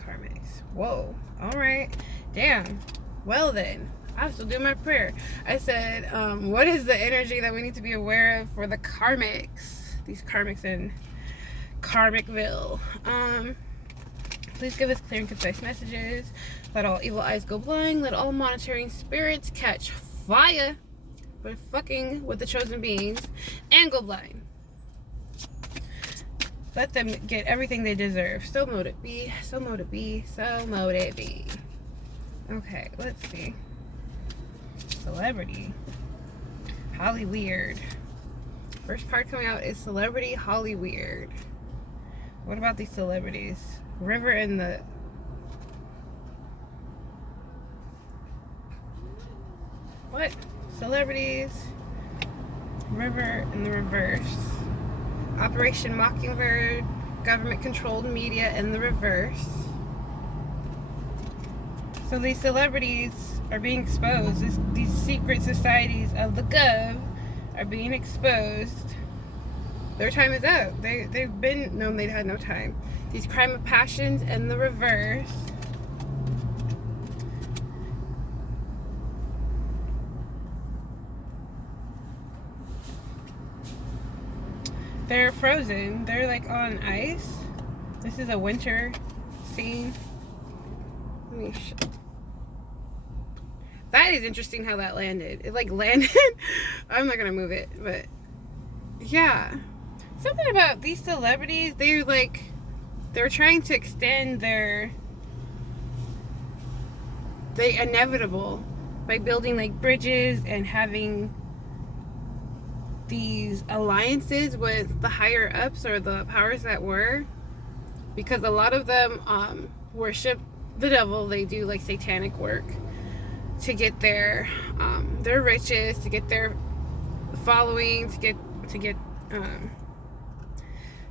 Karmics. Whoa. All right. Damn. Well then, I'm still doing my prayer. I said, what is the energy that we need to be aware of for the Karmics? These Karmics in Karmicville. Please give us clear and concise messages. Let all evil eyes go blind. Let all monitoring spirits catch fire for fucking with the chosen beings and go blind. Let them get everything they deserve. So mote it be. So mote it be. So mote it be. Okay, let's see. Celebrity. Holly Weird. First card coming out is Celebrity Holly Weird. What about these celebrities? River in the... What? Celebrities. River in the reverse. Operation Mockingbird. Government-controlled media in the reverse. So these celebrities are being exposed. These secret societies of the gov are being exposed. Their time is up. They've been known they'd had no time. These crime of passions in the reverse. They're frozen. They're like on ice. This is a winter scene. Let me show. That is interesting how that landed. It like landed. I'm not gonna move it, but yeah. Something about these celebrities, they're trying to extend the inevitable by building like bridges and having these alliances with the higher ups or the powers that were, because a lot of them worship the devil. They do like satanic work to get their riches, to get their following, to get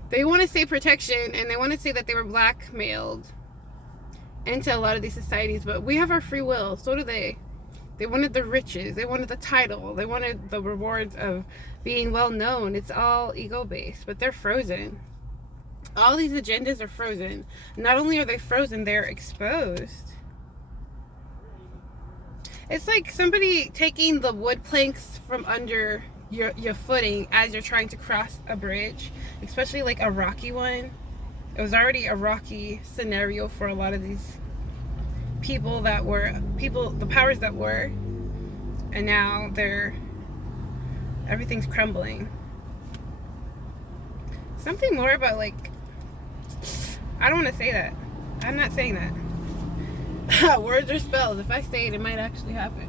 they want to say protection, and they want to say that they were blackmailed into a lot of these societies, but we have our free will. So do they. They wanted the riches. They wanted the title. They wanted the rewards of being well known. It's all ego based, but they're frozen. All these agendas are frozen. Not only are they frozen, they're exposed. It's like somebody taking the wood planks from under your footing as you're trying to cross a bridge, especially like a rocky one. It was already a rocky scenario for a lot of these people, the powers that were, and now everything's crumbling. Something more about like, I don't want to say that. I'm not saying that. Words are spells. If I say it, it might actually happen.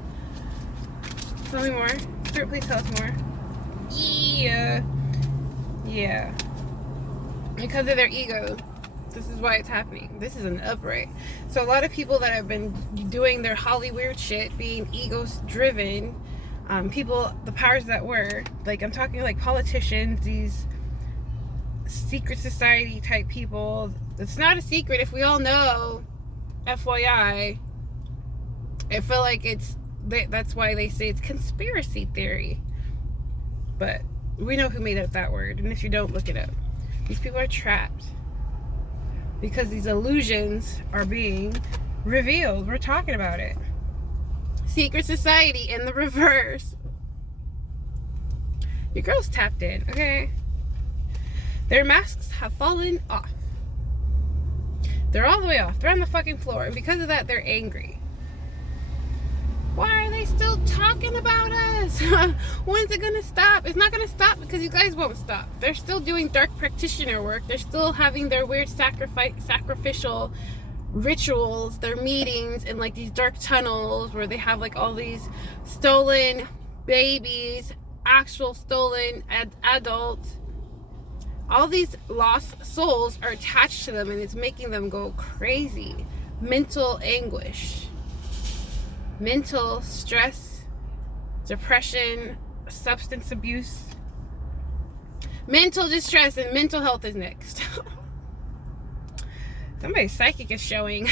Tell me more. Spirit, please tell us more. Yeah. Because of their ego. This is why it's happening. This is an upright. So a lot of people that have been doing their Holly weird shit, being egos driven, people, the powers that were, like I'm talking like politicians, these secret society type people. It's not a secret if we all know. FYI. I feel like that's why they say it's conspiracy theory. But we know who made up that word, and if you don't, look it up. These people are trapped because these illusions are being revealed. We're talking about it. Secret society in the reverse. Your girl's tapped in, okay? Their masks have fallen off. They're all the way off. They're on the fucking floor, and because of that, they're angry. Why are they still talking about us? When's it gonna stop? It's not gonna stop because you guys won't stop. They're still doing dark practitioner work. They're still having their weird sacrificial rituals, their meetings in like these dark tunnels where they have like all these stolen babies, actual stolen adults. All these lost souls are attached to them, and it's making them go crazy. Mental anguish. Mental stress, depression, substance abuse, mental distress, and mental health is next. Somebody's psychic is showing.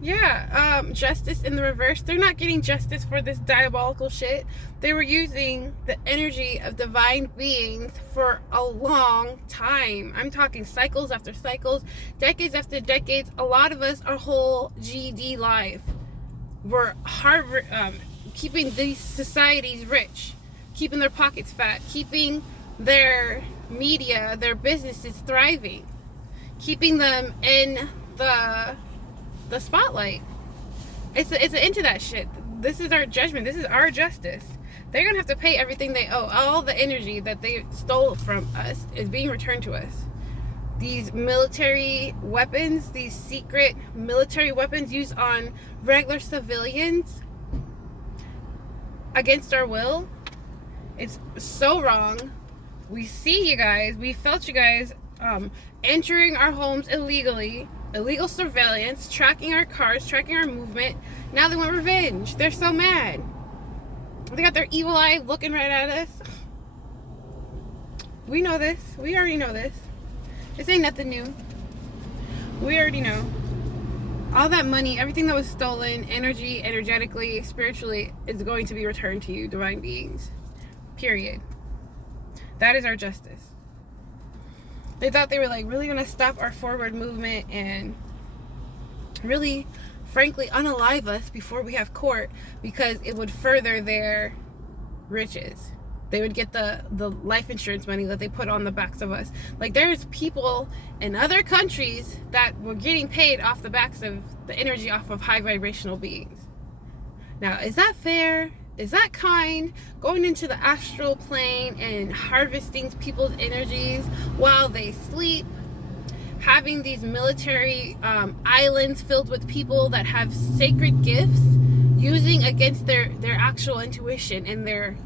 Yeah, justice in the reverse. They're not getting justice for this diabolical shit. They were using the energy of divine beings for a long time. I'm talking cycles after cycles, decades after decades. A lot of us, our whole GD life, were keeping these societies rich, keeping their pockets fat, keeping their media, their businesses thriving, keeping them in the spotlight. It's into that shit. This is our judgment. This is our justice. They're gonna have to pay everything they owe. All the energy that they stole from us is being returned to us. These military weapons, these secret military weapons used on regular civilians against our will, it's so wrong. We see you guys, we felt you guys entering our homes illegally, illegal surveillance, tracking our cars, tracking our movement. Now they want revenge. They're so mad. They got their evil eye looking right at us. We know this. We already know this. This ain't nothing new. We already know. All that money, everything that was stolen, energy, energetically, spiritually, is going to be returned to you, divine beings. Period. That is our justice. They thought they were like really gonna stop our forward movement and really, frankly, unalive us before we have court, because it would further their riches. They would get the life insurance money that they put on the backs of us. Like, there's people in other countries that were getting paid off the backs of the energy off of high vibrational beings. Now, is that fair? Is that kind? Going into the astral plane and harvesting people's energies while they sleep, having these military islands filled with people that have sacred gifts, using against their actual intuition and their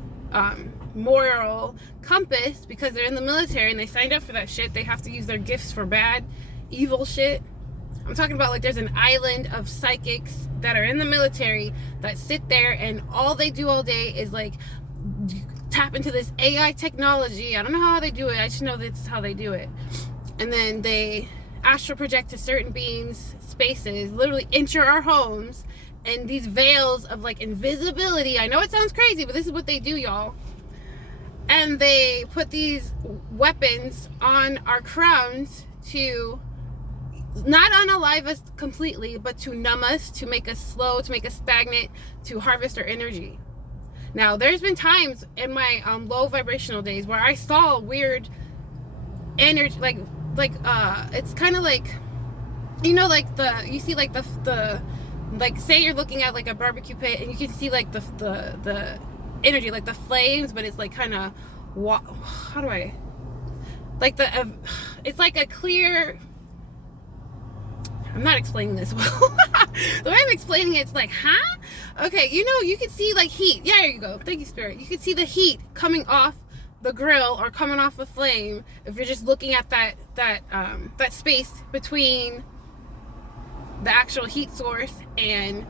moral compass, because they're in the military and they signed up for that shit. They have to use their gifts for bad, evil shit. I'm talking about, like, there's an island of psychics that are in the military that sit there and all they do all day is like tap into this AI technology. I don't know how they do it. I just know that's how they do it. And then they astral project to certain beings, spaces, literally enter our homes, and these veils of like invisibility. I know it sounds crazy, but this is what they do, y'all. And they put these weapons on our crowns to not unalive us completely, but to numb us, to make us slow, to make us stagnant, to harvest our energy. Now, there's been times in my low vibrational days where I saw weird energy, like it's kind of like, you know, like you see like the like, say you're looking at like a barbecue pit and you can see like the energy, like the flames, but it's like kind of, how do I, like it's like a clear, I'm not explaining this well. The way I'm explaining it's like, huh? Okay, you know, you can see like heat. Yeah, there you go. Thank you, Spirit. You can see the heat coming off the grill or coming off a flame if you're just looking at that space between the actual heat source and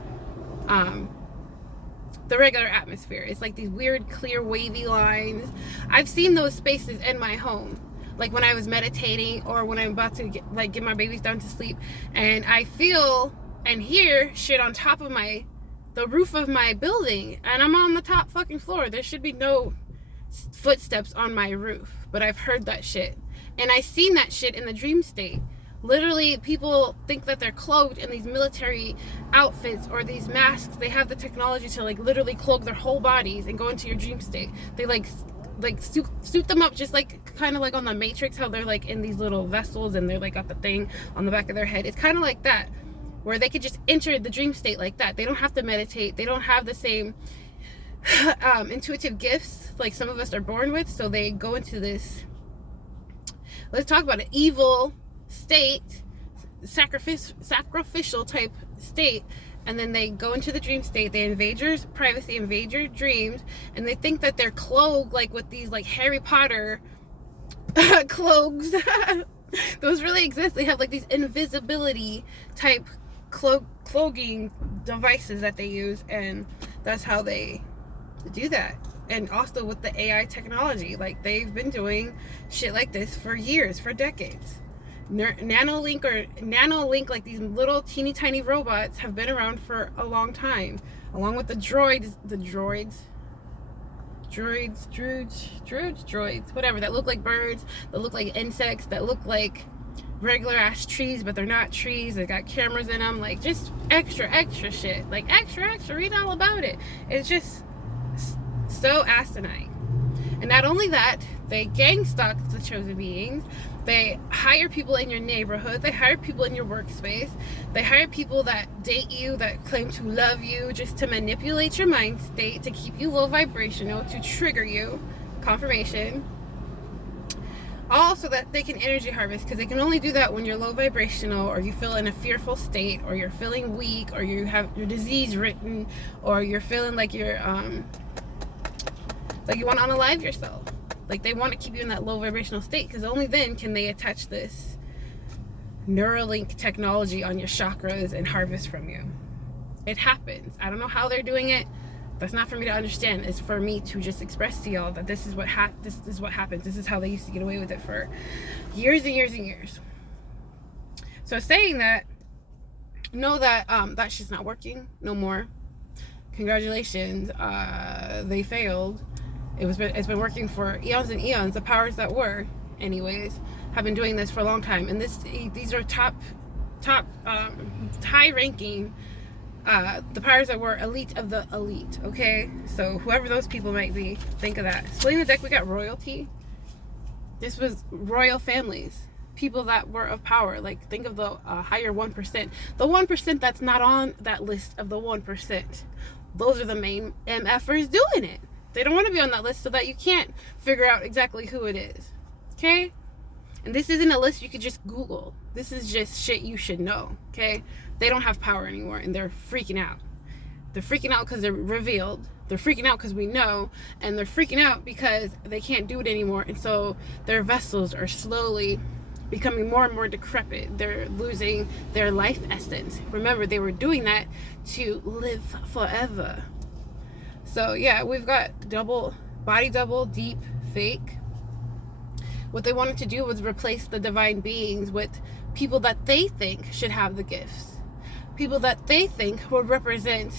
the regular atmosphere. It's like these weird, clear, wavy lines. I've seen those spaces in my home, like when I was meditating or when I'm about to get my babies down to sleep, and I feel and hear shit on top of the roof of my building, and I'm on the top fucking floor. There should be no footsteps on my roof, but I've heard that shit, and I seen that shit in the dream state. Literally, people think that they're cloaked in these military outfits or these masks. They have the technology to like literally cloak their whole bodies and go into your dream state. They like suit them up, just like kind of like on the Matrix, how they're like in these little vessels and they're like got the thing on the back of their head. It's kind of like that, where they could just enter the dream state like that. They don't have to meditate. They don't have the same intuitive gifts like some of us are born with. So they go into this, let's talk about it, evil state, sacrificial type state, and then they go into the dream state. They invade your privacy, invade your dreams, and they think that they're cloaked like with these like Harry Potter cloaks. Those really exist. They have like these invisibility type cloaking devices that they use, and that's how they do that. And also with the AI technology, like they've been doing shit like this for years, for decades. Nanolink, like these little teeny tiny robots, have been around for a long time, along with the droids, whatever, that look like birds, that look like insects, that look like regular ass trees, but they're not trees. They got cameras in them, like just extra shit, like extra. Read all about it. It's just so asinine. And not only that, they gang stalk the chosen beings. They hire people in your neighborhood. They hire people in your workspace. They hire people that date you, that claim to love you, just to manipulate your mind state, to keep you low vibrational, to trigger you. Confirmation. All so that they can energy harvest, because they can only do that when you're low vibrational, or you feel in a fearful state, or you're feeling weak, or you have your disease written, or you're feeling like you're like you want to unalive yourself. Like they want to keep you in that low vibrational state, because only then can they attach this Neuralink technology on your chakras and harvest from you. It happens. I don't know how they're doing it. That's not for me to understand. It's for me to just express to y'all that this is what happens. This is how they used to get away with it for years and years and years. So saying that, know that that shit's not working no more. Congratulations. They failed. It's been working for eons and eons. The powers that were, anyways, have been doing this for a long time. And these are top high ranking. The powers that were elite of the elite, okay? So whoever those people might be, think of that. Splitting the deck, we got royalty. This was royal families, people that were of power. Like, think of the higher 1%. The 1% that's not on that list of the 1%. Those are the main MFers doing it. They don't want to be on that list so that you can't figure out exactly who it is, okay? And this isn't a list you could just Google. This is just shit you should know, okay? They don't have power anymore, and they're freaking out. They're freaking out because they're revealed. They're freaking out because we know, and they're freaking out because they can't do it anymore, and so their vessels are slowly becoming more and more decrepit. They're losing their life essence. Remember, they were doing that to live forever. So yeah, we've got body double, deep fake. What they wanted to do was replace the divine beings with people that they think should have the gifts. People that they think would represent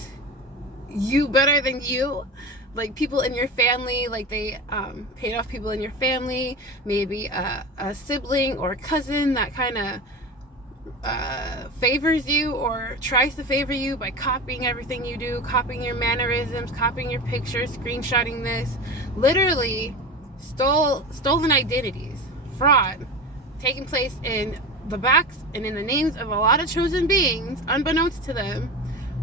you better than you. Like people in your family, like they paid off people in your family, maybe a sibling or a cousin that kind of favors you or tries to favor you by copying everything you do, copying your mannerisms, copying your pictures, screenshotting this. Literally stolen identities, fraud taking place in the backs and in the names of a lot of chosen beings, unbeknownst to them,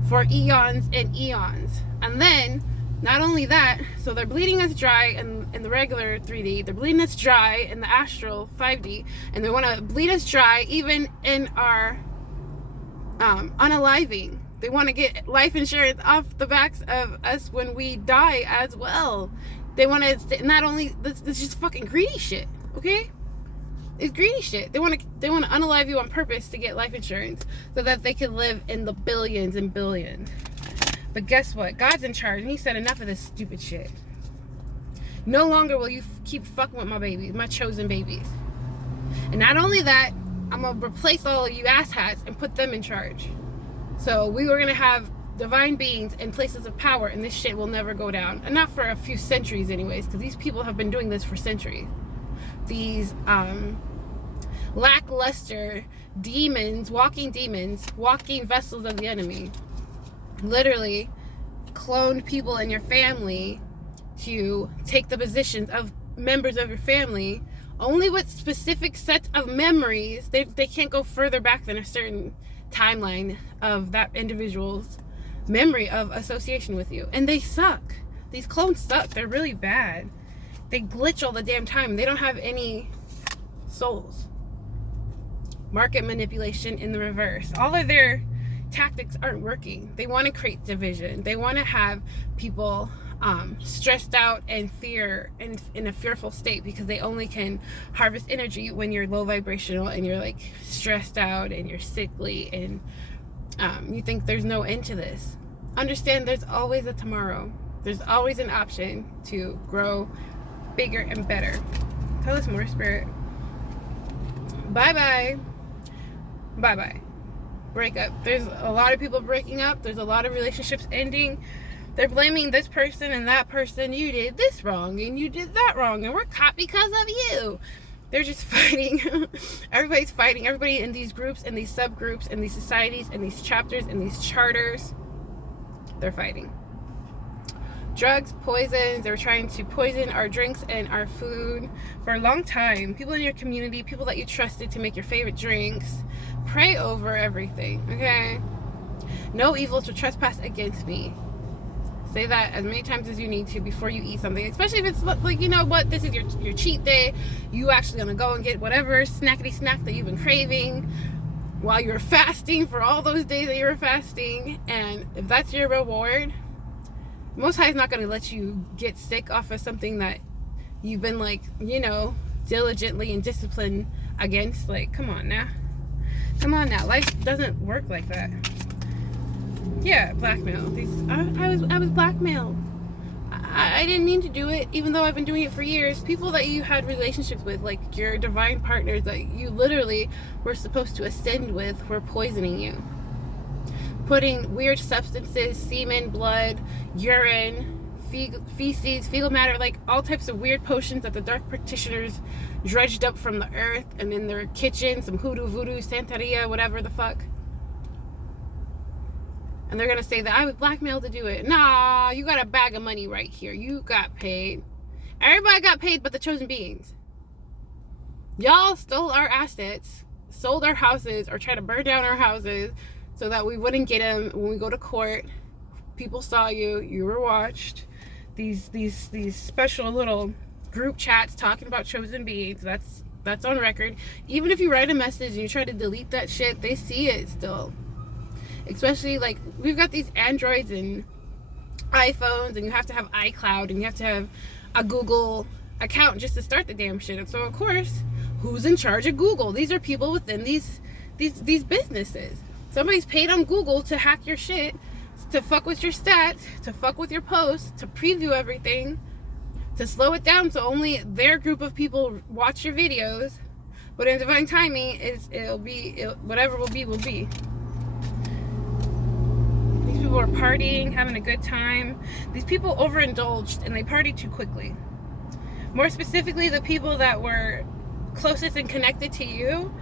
for eons and eons. And then not only that, so they're bleeding us dry in the regular 3D, they're bleeding us dry in the astral 5D, and they want to bleed us dry even in our unaliving. They want to get life insurance off the backs of us when we die as well. They want to not only this is just fucking greedy shit, okay? It's greedy shit. They want to unalive you on purpose to get life insurance so that they can live in the billions and billions. But guess what? God's in charge, and he said enough of this stupid shit. No longer will you keep fucking with my babies, my chosen babies. And not only that, I'm going to replace all of you asshats and put them in charge. So we were going to have divine beings in places of power, and this shit will never go down. And not for a few centuries anyways, because these people have been doing this for centuries. These lackluster demons, walking vessels of the enemy, literally cloned people in your family to take the positions of members of your family, only with specific sets of memories. They can't go further back than a certain timeline of that individual's memory of association with you. And they suck. These clones suck. They're really bad. They glitch all the damn time. They don't have any souls. Market manipulation in the reverse. All of their tactics aren't working. They want to create division. They want to have people stressed out and fear and in a fearful state, because they only can harvest energy when you're low vibrational and you're like stressed out and you're sickly and you think there's no end to this. Understand there's always a tomorrow. There's always an option to grow bigger and better. Tell us more, Spirit. bye-bye. Bye-bye. Break up. There's a lot of people breaking up. There's a lot of relationships ending. They're blaming this person and that person. You did this wrong and you did that wrong and we're caught because of you. They're just fighting. Everybody's fighting. Everybody in these groups and these subgroups and these societies and these chapters and these charters, they're fighting. Drugs, poisons. They're trying to poison our drinks and our food for a long time. People in your community, people that you trusted to make your favorite drinks. Pray over everything, okay? No evil to trespass against me. Say that as many times as you need to before you eat something, especially if it's like, you know what, this is your cheat day. You actually gonna go and get whatever snackety snack that you've been craving while you're fasting for all those days that you were fasting. And if that's your reward, Most High is not gonna let you get sick off of something that you've been, like, you know, diligently and disciplined against. Like, come on now. Life doesn't work like that. Yeah, blackmail. I was blackmailed. I didn't mean to do it, even though I've been doing it for years. People that you had relationships with, like your divine partners that you literally were supposed to ascend with, were poisoning you. Putting weird substances, semen, blood, urine, feces, fecal matter, like all types of weird potions that the dark practitioners dredged up from the earth and in their kitchen, some hoodoo, voodoo, santeria, whatever the fuck. And they're gonna say that I was blackmailed to do it. Nah, you got a bag of money right here. You got paid. Everybody got paid but the chosen beings. Y'all stole our assets, sold our houses, or tried to burn down our houses so that we wouldn't get them when we go to court. People saw you. You were watched. These special little group chats talking about chosen beings. That's on record. Even if you write a message and you try to delete that shit, they see it still. Especially, like, we've got these Androids and iPhones, and you have to have iCloud, and you have to have a Google account just to start the damn shit. And so, of course, who's in charge of Google? These are people within these businesses. Somebody's paid on Google to hack your shit, to fuck with your stats, to fuck with your posts, to preview everything, to slow it down so only their group of people watch your videos. But in divine timing, whatever will be, will be. People are partying, having a good time. These people overindulged and they partied too quickly. More specifically, the people that were closest and connected to you,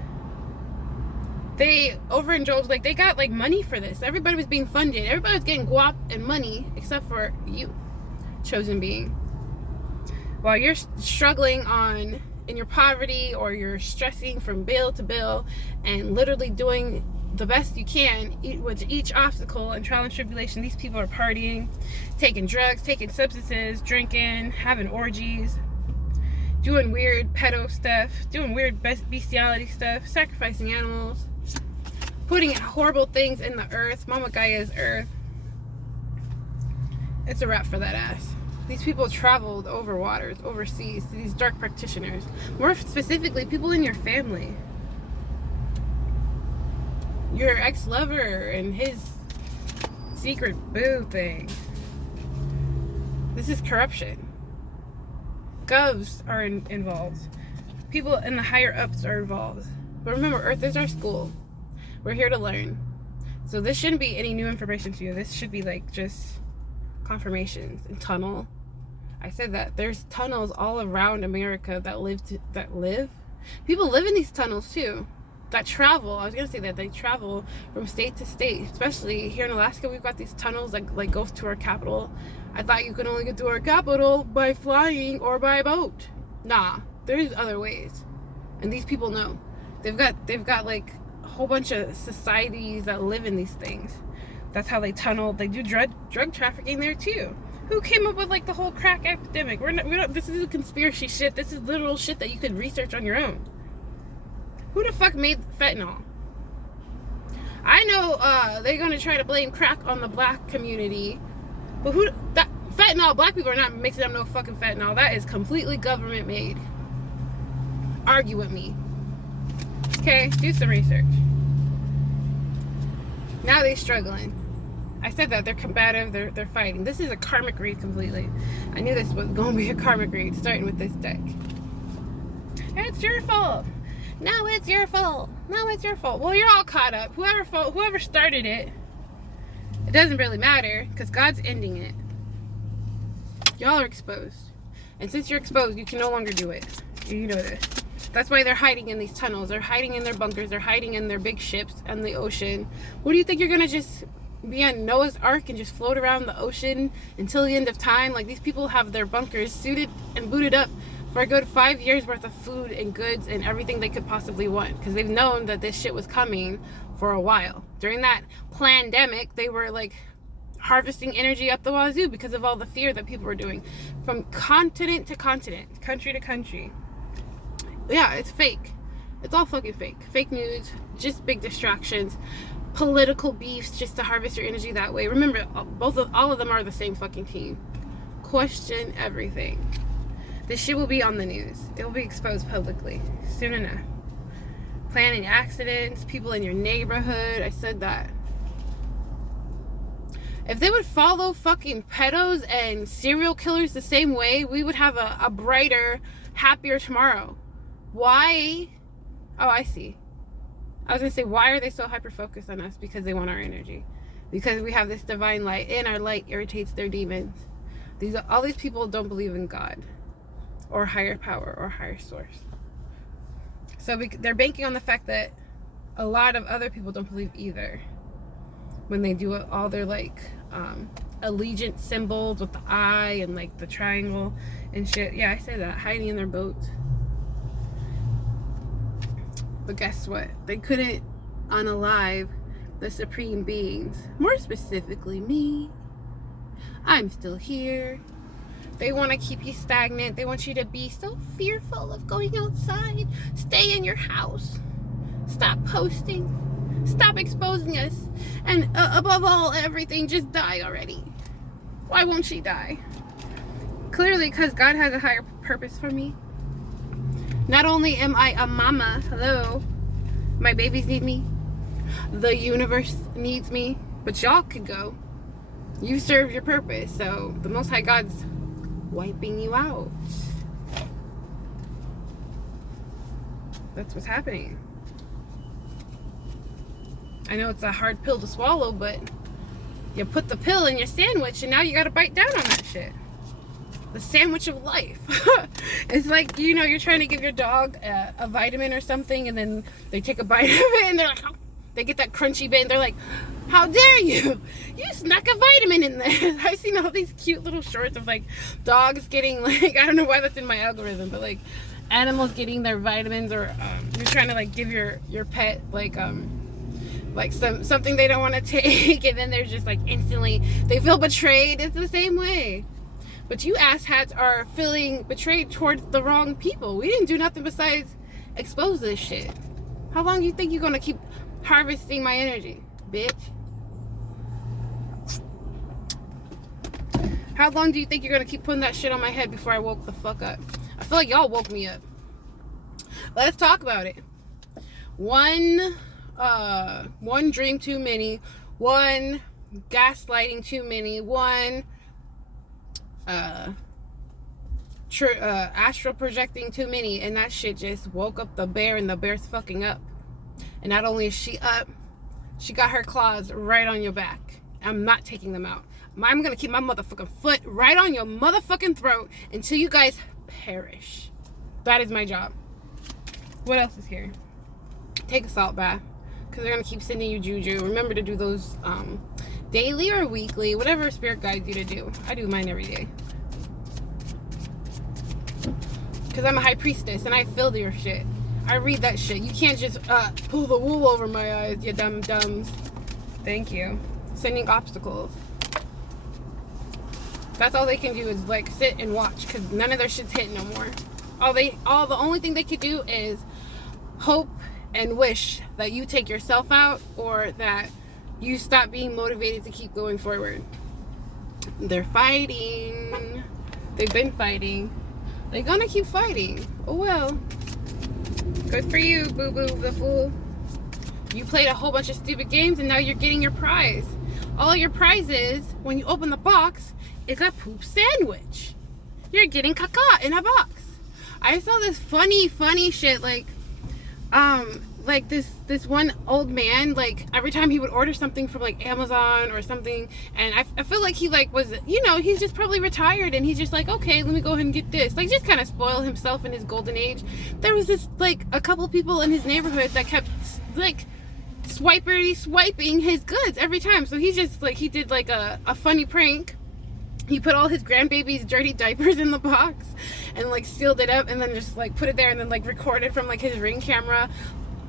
they overindulged. Like, they got like money for this. Everybody was being funded. Everybody was getting guap and money except for you, chosen being. While you're struggling in your poverty, or you're stressing from bill to bill and literally doing the best you can with each obstacle and trial and tribulation, these people are partying, taking drugs, taking substances, drinking, having orgies, doing weird pedo stuff, doing weird bestiality stuff, sacrificing animals, putting horrible things in the earth, Mama Gaia's earth. It's a wrap for that ass. These people traveled over waters, overseas, to these dark practitioners. More specifically, people in your family. Your ex-lover and his secret boo thing. This is corruption. Govs are involved. People in the higher ups are involved. But remember, Earth is our school. We're here to learn. So this shouldn't be any new information to you. This should be like just confirmations. And tunnel. I said that there's tunnels all around America that live. People live in these tunnels too. That travel. I was gonna say that they travel from state to state. Especially here in Alaska, we've got these tunnels that like go to our capital. I thought you could only get to our capital by flying or by boat. Nah, there's other ways, and these people know. They've got like a whole bunch of societies that live in these things. That's how they tunnel. They do drug trafficking there too. Who came up with like the whole crack epidemic? We don't. This is conspiracy shit. This is literal shit that you could research on your own. Who the fuck made fentanyl? I know they're gonna try to blame crack on the black community, but fentanyl? Black people are not mixing up no fucking fentanyl. That is completely government made. Argue with me. Okay, do some research. Now they're struggling. I said that they're combative. They're fighting. This is a karmic read completely. I knew this was gonna be a karmic read, starting with this deck. It's your fault. No, it's your fault. No, it's your fault. Well, you're all caught up. Whoever started it, it doesn't really matter because God's ending it. Y'all are exposed. And since you're exposed, you can no longer do it. You know this. That's why they're hiding in these tunnels. They're hiding in their bunkers. They're hiding in their big ships on the ocean. What do you think, you're going to just be on Noah's Ark and just float around the ocean until the end of time? Like, these people have their bunkers suited and booted up for a good 5 years worth of food and goods and everything they could possibly want, because they've known that this shit was coming for a while. During that pandemic, they were like harvesting energy up the wazoo because of all the fear that people were doing from continent to continent, country to country. Yeah, it's fake. It's all fucking fake. Fake news, just big distractions, political beefs just to harvest your energy that way. Remember, all of them are the same fucking team. Question everything. This shit will be on the news. It will be exposed publicly soon enough. Planning accidents, people in your neighborhood. I said that. If they would follow fucking pedos and serial killers the same way, we would have a brighter, happier tomorrow. Why? Oh, I see. I was going to say, why are they so hyper-focused on us? Because they want our energy. Because we have this divine light, and our light irritates their demons. All these people don't believe in God, or higher power, or higher source. So they're banking on the fact that a lot of other people don't believe either. When they do all their like allegiance symbols with the eye and like the triangle and shit. Yeah, I say that. Hiding in their boats. But guess what? They couldn't unalive the supreme beings. More specifically, me. I'm still here. They want to keep you stagnant. They want you to be so fearful of going outside. Stay in your house. Stop posting. Stop exposing us. And above all, everything, just die already. Why won't she die? Clearly, because God has a higher purpose for me. Not only am I a mama, hello, my babies need me. The universe needs me. But y'all could go. You serve your purpose. So the Most High God's wiping you out. That's what's happening. I know it's a hard pill to swallow, but you put the pill in your sandwich and now you gotta bite down on that shit. The sandwich of life. It's like, you know, you're trying to give your dog a vitamin or something, and then they take a bite of it and they're like, oh, they get that crunchy bit and they're like, how dare you? You snuck a vitamin in there. I've seen all these cute little shorts of like dogs getting like, I don't know why that's in my algorithm, but like animals getting their vitamins, or you're trying to like give your pet like something they don't want to take, and then they're just like instantly they feel betrayed. It's the same way. But you asshats are feeling betrayed towards the wrong people. We didn't do nothing besides expose this shit. How long do you think you're gonna keep harvesting my energy, bitch? How long do you think you're gonna keep putting that shit on my head before I woke the fuck up? I feel like y'all woke me up. Let's talk about it. One dream too many, one gaslighting too many, one astral projecting too many, and that shit just woke up the bear, and the bear's fucking up. And not only is she up, she got her claws right on your back. I'm not taking them out. I'm gonna keep my motherfucking foot right on your motherfucking throat until you guys perish. That is my job. What else is here? Take a salt bath, because they're gonna keep sending you juju. Remember to do those daily or weekly, whatever spirit guides you to do. I do mine every day, because I'm a high priestess and I feel your shit. I read that shit. You can't just pull the wool over my eyes, you dumb dumbs. Thank you. Sending obstacles. That's all they can do is like sit and watch, because none of their shit's hitting no more. The only thing they could do is hope and wish that you take yourself out, or that you stop being motivated to keep going forward. They're fighting. They've been fighting. They're gonna keep fighting. Oh well. Good for you, boo-boo the fool. You played a whole bunch of stupid games and now you're getting your prize. All your prizes, when you open the box, is a poop sandwich. You're getting caca in a box. I saw this funny shit, like Like this one old man, like every time he would order something from like Amazon or something, and I feel like he like was, you know, he's just probably retired and he's just like, okay, let me go ahead and get this, like just kind of spoil himself in his golden age. There was this like a couple people in his neighborhood that kept like swiping his goods every time. So he just like, he did like a funny prank. He put all his grandbaby's dirty diapers in the box and like sealed it up and then just like put it there and then like recorded from like his Ring camera.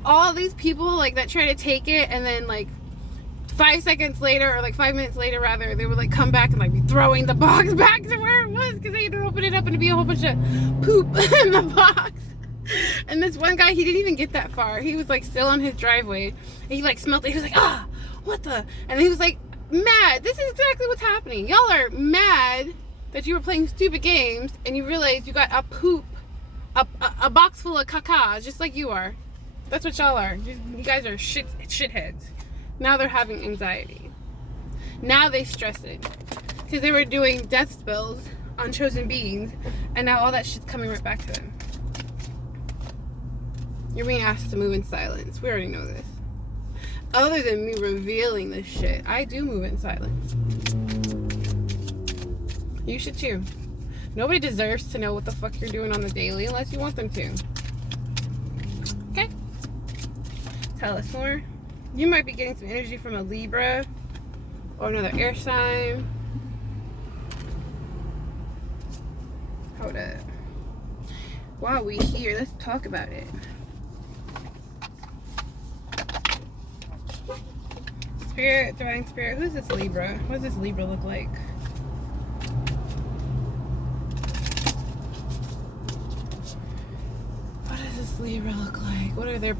All these people like that try to take it, and then like 5 seconds later, or like 5 minutes later rather, they would like come back and like be throwing the box back to where it was because they had to open it up and it'd be a whole bunch of poop in the box. And this one guy, he didn't even get that far. He was like still on his driveway and he like smelled it. He was like, ah, what the? And he was like mad. This is exactly what's happening. Y'all are mad that you were playing stupid games and you realized you got a poop, a box full of caca, just like you are. That's what y'all are. You guys are shitheads. Now they're having anxiety. Now they stress it. Because they were doing death spells on chosen beings, and now all that shit's coming right back to them. You're being asked to move in silence. We already know this. Other than me revealing this shit, I do move in silence. You should too. Nobody deserves to know what the fuck you're doing on the daily unless you want them to. Okay? Tell us more. You might be getting some energy from a Libra or another air sign. Hold up. While we here, let's talk about it. Spirit, divine spirit. Who's this Libra? What does this Libra look like? What does this Libra look like? What are their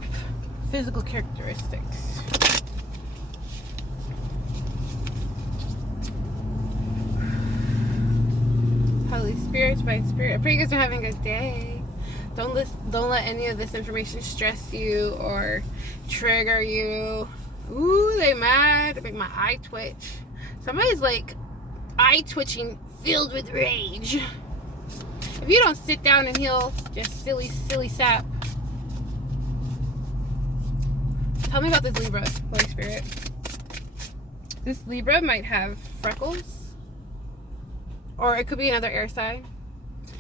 physical characteristics? Holy Spirit, divine spirit. I pray you guys are having a good day. Don't let any of this information stress you or trigger you. Ooh, they mad. They make my eye twitch. Somebody's like eye twitching, filled with rage. If you don't sit down and heal, just silly sap. Tell me about this Libra, Holy Spirit. This Libra might have freckles, or it could be another air sign.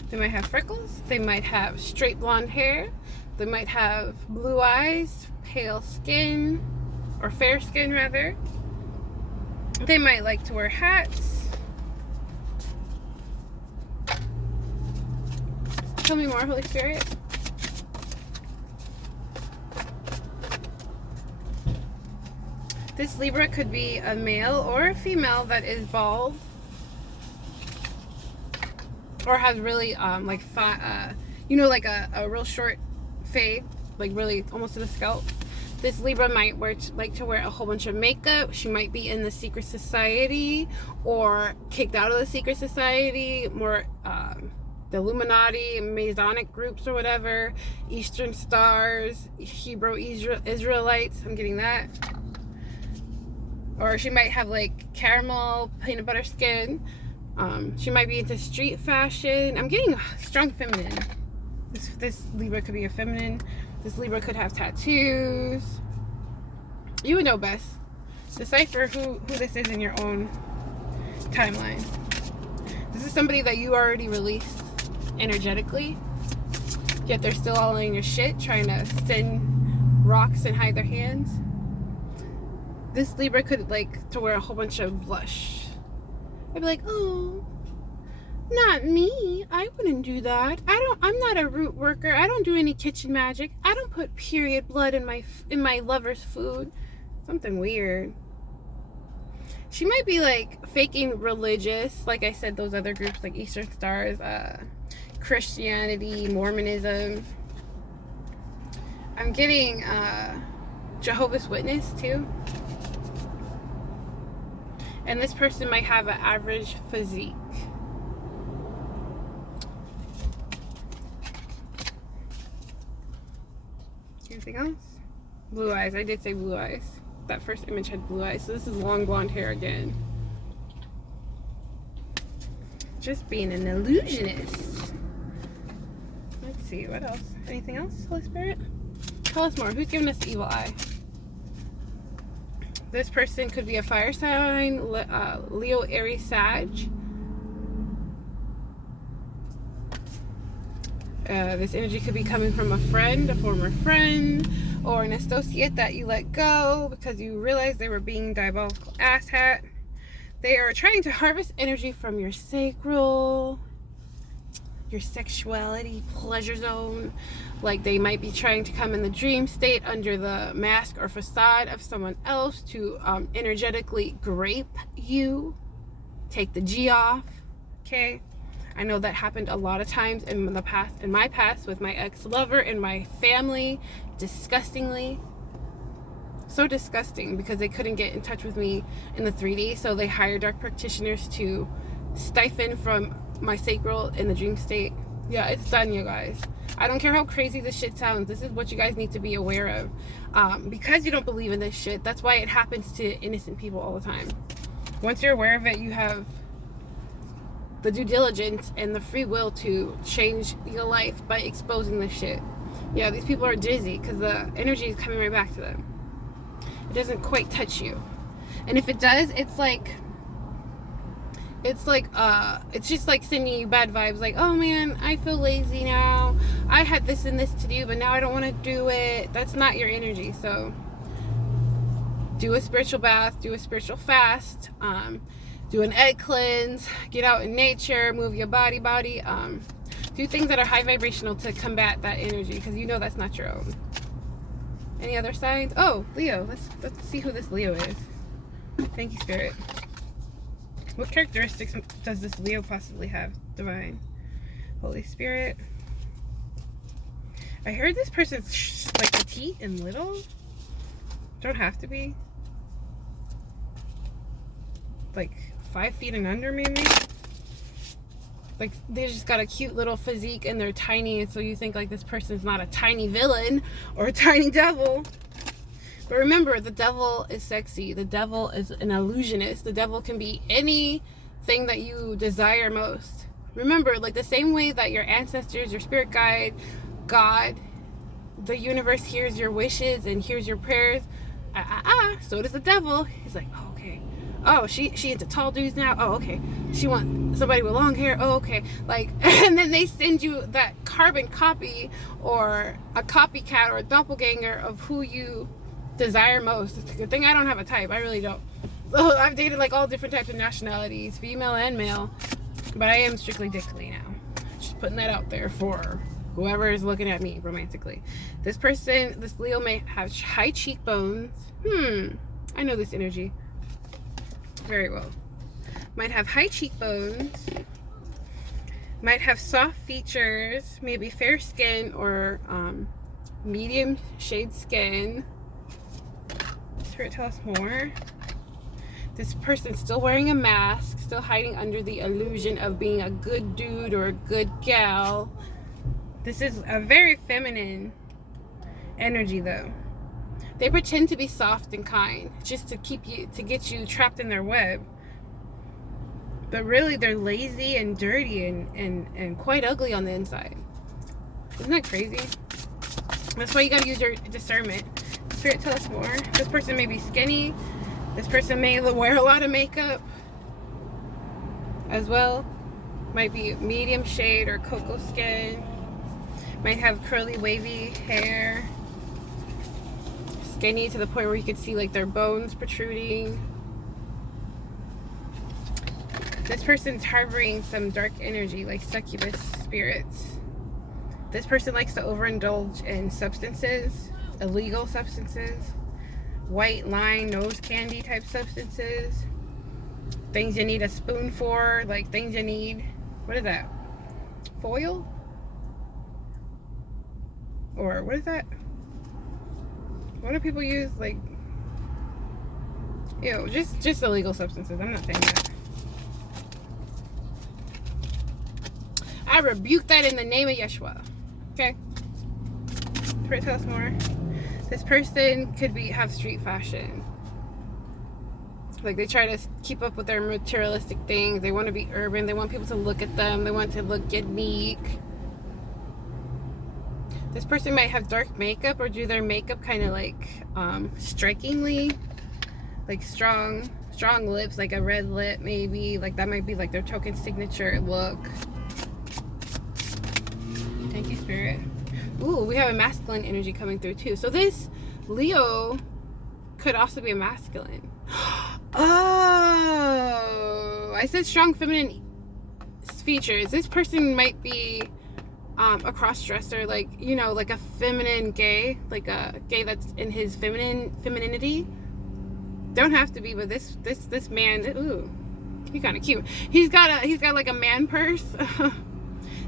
They might have freckles. They might have straight blonde hair. They might have blue eyes, pale skin, or fair skin rather. They might like to wear hats. Tell me more, Holy Spirit. This Libra could be a male or a female that is bald or has really like you know, like a real short fade, like really almost to the scalp. This Libra might like to wear a whole bunch of makeup. She might be in the secret society or kicked out of the secret society, more the Illuminati, Masonic groups or whatever, Eastern Stars, Hebrew Israelites, I'm getting that. Or she might have like caramel, peanut butter skin. She might be into street fashion. I'm getting strong feminine. This Libra could be a feminine. This Libra could have tattoos. You would know best. Decipher who this is in your own timeline. This is somebody that you already released energetically, yet they're still all in your shit, trying to send rocks and hide their hands. This Libra could like to wear a whole bunch of blush. I'd be like, oh, not me. I wouldn't do that. I'm not a root worker. I don't do any kitchen magic. I don't put period blood in my lover's food. Something weird. She might be like faking religious, like I said, those other groups like Eastern Stars, Christianity, Mormonism. I'm getting Jehovah's Witness too. And this person might have an average physique. Anything else? Blue eyes. I did say blue eyes. That first image had blue eyes. So this is long blonde hair again. Just being an illusionist. Let's see, what else? Anything else, Holy Spirit? Tell us more. Who's giving us the evil eye? This person could be a fire sign, Leo, Aries, Sag. This energy could be coming from a friend, a former friend, or an associate that you let go because you realized they were being diabolical asshat. They are trying to harvest energy from your sacral, your sexuality, pleasure zone. Like they might be trying to come in the dream state under the mask or facade of someone else to energetically grape you, take the G off, okay? I know that happened a lot of times in the past, in my past, with my ex-lover and my family, disgustingly. So disgusting, because they couldn't get in touch with me in the 3D, so they hired dark practitioners to siphon from my sacral in the dream state. Yeah, it's done, you guys. I don't care how crazy this shit sounds. This is what you guys need to be aware of. Because you don't believe in this shit, that's why it happens to innocent people all the time. Once you're aware of it, you have the due diligence and the free will to change your life by exposing this shit. Yeah, these people are dizzy because the energy is coming right back to them. It doesn't quite touch you. And if it does, it's just like sending you bad vibes, like, oh man, I feel lazy now, I had this and this to do, but now I don't want to do it. That's not your energy. So do a spiritual bath, do a spiritual fast, do an egg cleanse, get out in nature, move your body, do things that are high vibrational to combat that energy, because you know that's not your own. Any other signs? Oh, Leo. Let's see who this Leo is. Thank you, Spirit. What characteristics does this Leo possibly have? Divine. Holy Spirit. I heard this person's like petite and little. Don't have to be. Like 5 feet and under, maybe. Like they just got a cute little physique and they're tiny, and so you think like this person's not a tiny villain or a tiny devil. But remember, the devil is sexy. The devil is an illusionist. The devil can be anything that you desire most. Remember, like the same way that your ancestors, your spirit guide, God, the universe hears your wishes and hears your prayers. So does the devil. He's like, oh, okay. Oh, she into tall dudes now. Oh, okay. She wants somebody with long hair. Oh, okay. Like, and then they send you that carbon copy or a copycat or a doppelganger of who you desire most. It's a good thing I don't have a type. I really don't. So I've dated like all different types of nationalities, female and male, but I am strictly dickly now. Just putting that out there for whoever is looking at me romantically. This person, this Leo, may have high cheekbones. I know this energy very well. Might have high cheekbones, might have soft features, maybe fair skin or medium shade skin. Spirit, tell us more. This person's still wearing a mask, still hiding under the illusion of being a good dude or a good gal. This is a very feminine energy though. They pretend to be soft and kind just to get you trapped in their web. But really they're lazy and dirty and quite ugly on the inside. Isn't that crazy? That's why you gotta use your discernment. Spirit, tell us more. This person may be skinny. This person may wear a lot of makeup as well. Might be medium shade or cocoa skin. Might have curly, wavy hair. Skinny to the point where you could see like their bones protruding. This person's harboring some dark energy, like succubus spirits. This person likes to overindulge in substances, illegal substances, white line, nose candy type substances, things you need a spoon for, like things you need, what is that? Foil? Or what is that? What do people use? Like, ew, just illegal substances. I'm not saying that. I rebuke that in the name of Yeshua. Okay? Spirit, tell us more. This person could have street fashion. Like they try to keep up with their materialistic things. They want to be urban. They want people to look at them. They want to look unique. This person might have dark makeup or do their makeup kind of like strikingly, like strong lips, like a red lip maybe. Like that might be like their token signature look. Thank you, Spirit. Ooh, we have a masculine energy coming through too. So this Leo could also be a masculine. Oh, I said strong feminine features. This person might be a cross-dresser, like, you know, like a feminine gay, like a gay that's in his femininity. Don't have to be, but this man, ooh, he's kind of cute. He's got like a man purse.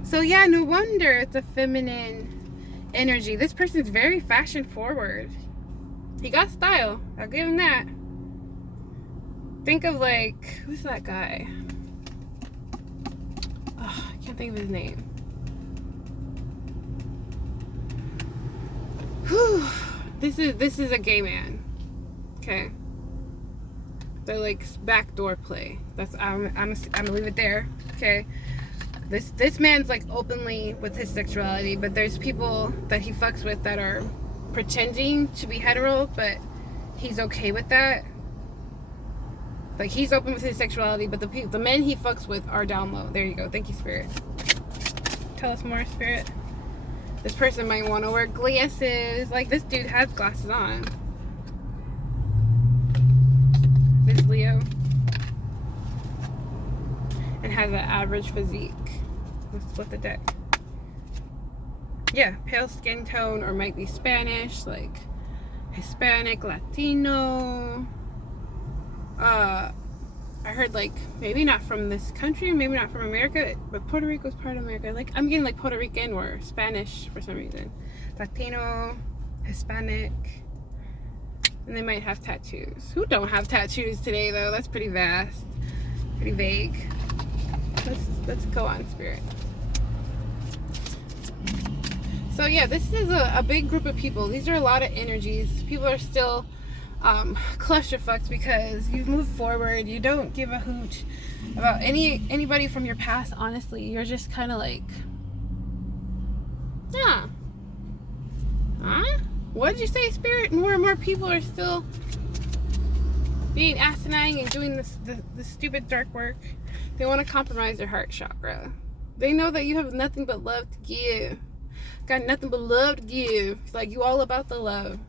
So yeah, no wonder it's a feminine energy. This person's very fashion forward. He got style, I'll give him that. Think of like, who's that guy? Oh, I can't think of his name. Whew. This is a gay man. Okay. They're like backdoor play. That's I'm gonna leave it there. Okay. This man's like openly with his sexuality, but there's people that he fucks with that are pretending to be hetero, but he's okay with that. Like he's open with his sexuality, but the men he fucks with are down low. There you go. Thank you, Spirit. Tell us more, Spirit. This person might want to wear glasses. Like this dude has glasses on. This Leo. And has an average physique. Let's split the deck. Yeah, pale skin tone, or might be Spanish, like Hispanic, Latino. I heard like maybe not from this country, maybe not from America, but Puerto Rico's part of America. Like I'm getting like Puerto Rican or Spanish for some reason. Latino, Hispanic, and they might have tattoos. Who don't have tattoos today though? That's pretty vast, pretty vague. Let's go on, Spirit. So yeah, this is a big group of people. These are a lot of energies. People are still clusterfucked because you move forward. You don't give a hoot about anybody from your past. Honestly, you're just kind of like, yeah, huh? What did you say, Spirit? More and more people are still being asinine and doing the stupid dark work. They want to compromise their heart chakra. They know that you have nothing but love to give. Got nothing but love to give. It's like you all about the love.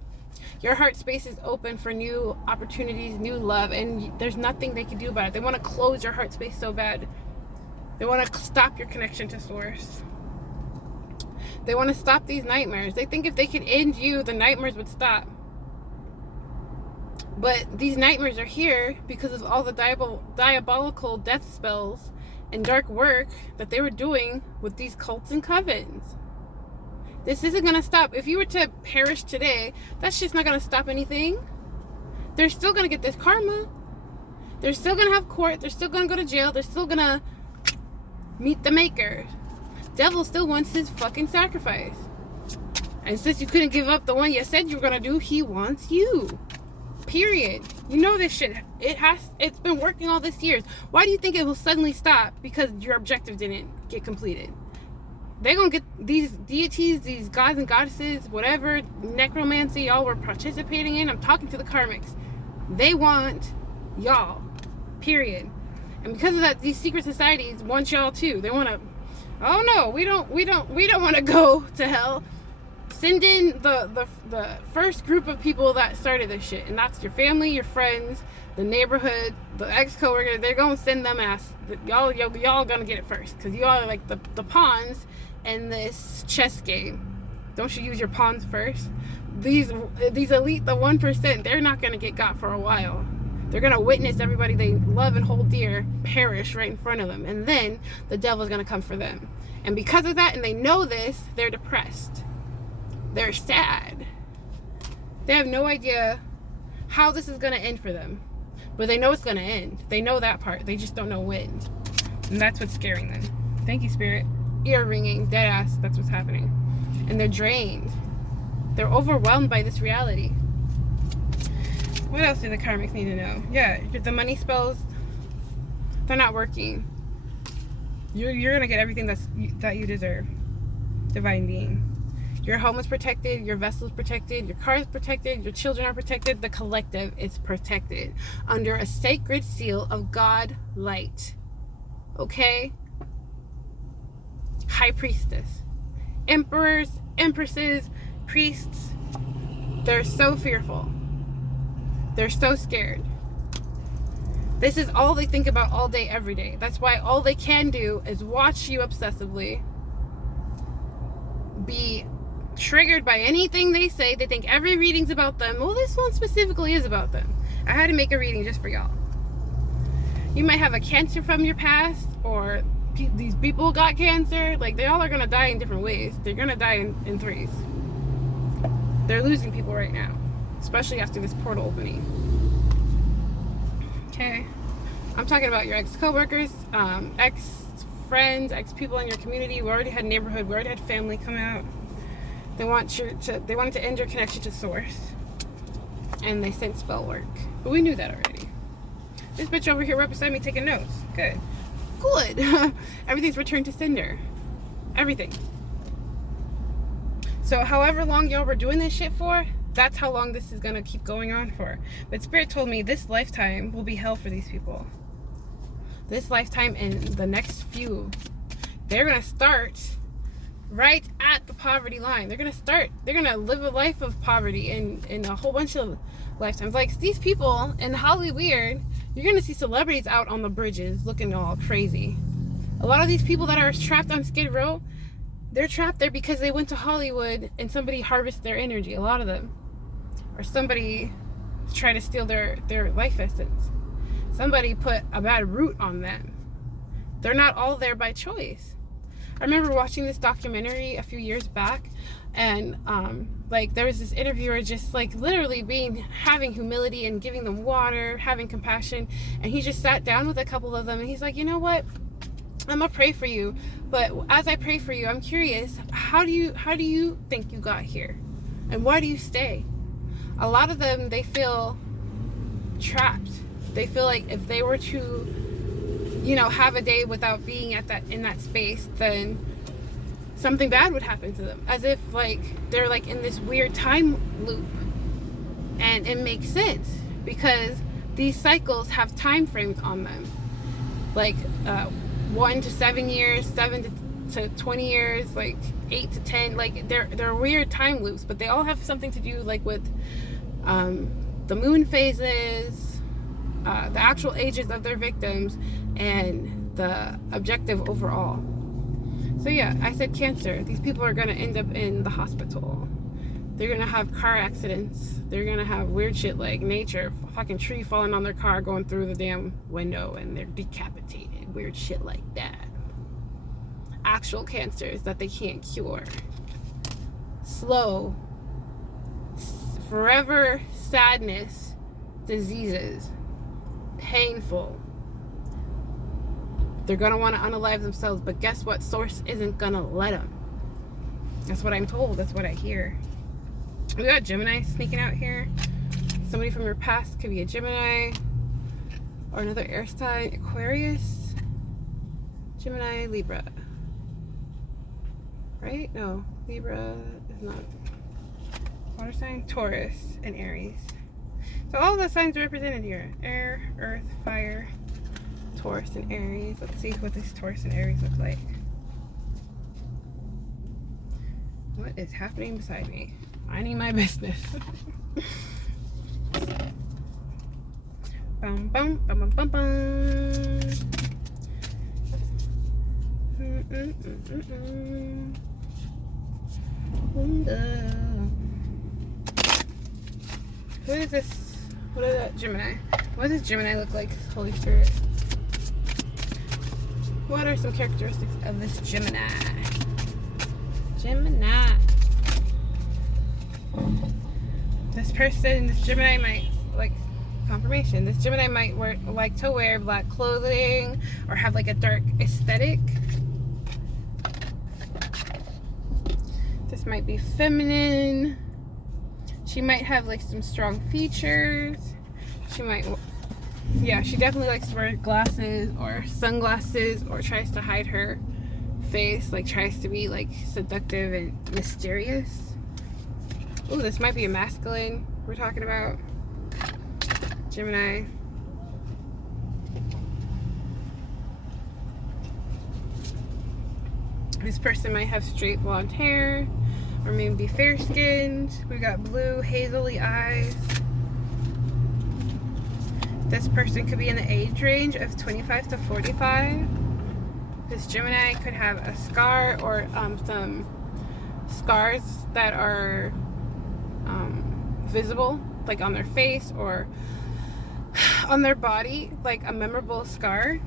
Your heart space is open for new opportunities, new love, and there's nothing they can do about it. They want to close your heart space so bad. They want to stop your connection to source. They want to stop these nightmares. They think if they could end you, the nightmares would stop. But these nightmares are here because of all the diabolical death spells and dark work that they were doing with these cults and covens. This isn't going to stop. If you were to perish today, that's just not going to stop anything. They're still going to get this karma. They're still going to have court. They're still going to go to jail. They're still going to meet the maker. Devil still wants his fucking sacrifice. And since you couldn't give up the one you said you were going to do, he wants you. Period. You know this shit. It's been working all this years. Why do you think it will suddenly stop? Because your objective didn't get completed. They're gonna get these deities, these gods and goddesses, whatever necromancy y'all were participating in. I'm talking to the karmics. They want y'all. Period. And because of that, these secret societies want y'all too. They want to. Oh no, we don't want to go to hell. Send in the first group of people that started this shit, and that's your family, your friends, the neighborhood, the ex-coworkers. They're gonna send them ass. Y'all gonna get it first, because y'all are like the pawns in this chess game. Don't you use your pawns first? These elite, the 1%, they're not gonna get got for a while. They're gonna witness everybody they love and hold dear perish right in front of them, and then the devil's gonna come for them. And because of that, and they know this, they're depressed. They're sad. They have no idea how this is gonna end for them, but they know it's gonna end. They know that part. They just don't know when, and that's what's scaring them. Thank you, Spirit. Ear ringing, dead ass. That's what's happening, and they're drained. They're overwhelmed by this reality. What else do the karmics need to know? Yeah, the money spells, they're not working. You're gonna get everything that you deserve, divine being. Your home is protected, your vessel is protected, your car is protected, your children are protected, the collective is protected under a sacred seal of God light. Okay? High priestess. Emperors, empresses, priests, they're so fearful. They're so scared. This is all they think about all day, every day. That's why all they can do is watch you obsessively, be triggered by anything they say. They think every reading's about them. Well, this one specifically is about them. I had to make a reading just for y'all. You might have a cancer from your past, or these people got cancer. Like, they all are gonna die in different ways. They're gonna die in threes. They're losing people right now, especially after this portal opening. Okay, I'm talking about your ex-coworkers, ex-friends, ex-people in your community. We already had neighborhood. We already had family come out. They wanted to end your connection to source, and they sent spell work. But we knew that already. This bitch over here right beside me taking notes. Good. Everything's returned to sender. Everything. So however long y'all were doing this shit for, that's how long this is gonna keep going on for. But Spirit told me this lifetime will be hell for these people. This lifetime and the next few, they're gonna start right at the poverty line. They're gonna live a life of poverty in a whole bunch of lifetimes. Like, these people in Hollywood, you're gonna see celebrities out on the bridges looking all crazy. A lot of these people that are trapped on Skid Row, they're trapped there because they went to Hollywood and somebody harvested their energy, a lot of them. Or somebody tried to steal their life essence. Somebody put a bad root on them. They're not all there by choice. I remember watching this documentary a few years back, and like, there was this interviewer just like literally having humility and giving them water, having compassion, and he just sat down with a couple of them and he's like, you know what? I'm gonna pray for you, but as I pray for you, I'm curious, how do you think you got here, and why do you stay? A lot of them, they feel trapped. They feel like if they were to, you know, have a day without being in that space, then something bad would happen to them, as if like they're like in this weird time loop. And it makes sense because these cycles have time frames on them, like 1 to 7 years, 7 to 20 years, like 8 to 10. Like, they're weird time loops, but they all have something to do like with the moon phases, the actual ages of their victims, and the objective overall. So yeah, I said Cancer. These people are gonna end up in the hospital. They're gonna have car accidents. They're gonna have weird shit like nature, fucking tree falling on their car, going through the damn window, and they're decapitated. Weird shit like that. Actual cancers that they can't cure. Slow, forever sadness, diseases, painful. They're gonna want to unalive themselves, but guess what? Source isn't gonna let them. That's what I'm told. That's what I hear. We got Gemini sneaking out here. Somebody from your past could be a Gemini or another air sign. Aquarius, Gemini, Libra. Right? No, Libra is not. Water sign, Taurus, and Aries. So all the signs are represented here: air, earth, fire, Taurus, and Aries. Let's see what this Taurus and Aries look like. What is happening beside me? Minding my business. Bum bum bum bum bum bum. Who is this? What is that? Gemini. What does Gemini look like? Holy Spirit. What are some characteristics of this Gemini? Gemini. This person, this Gemini might, like, confirmation, this Gemini might like to wear black clothing or have like a dark aesthetic. This might be feminine. She might have like some strong features. She might, yeah, she definitely likes to wear glasses or sunglasses, or tries to hide her face, like tries to be like seductive and mysterious. Oh, this might be a masculine we're talking about. Gemini. This person might have straight blonde hair, or maybe fair skinned. We got blue, hazily eyes. This person could be in the age range of 25 to 45. This Gemini could have a scar or some scars that are visible, like on their face or on their body, like a memorable scar.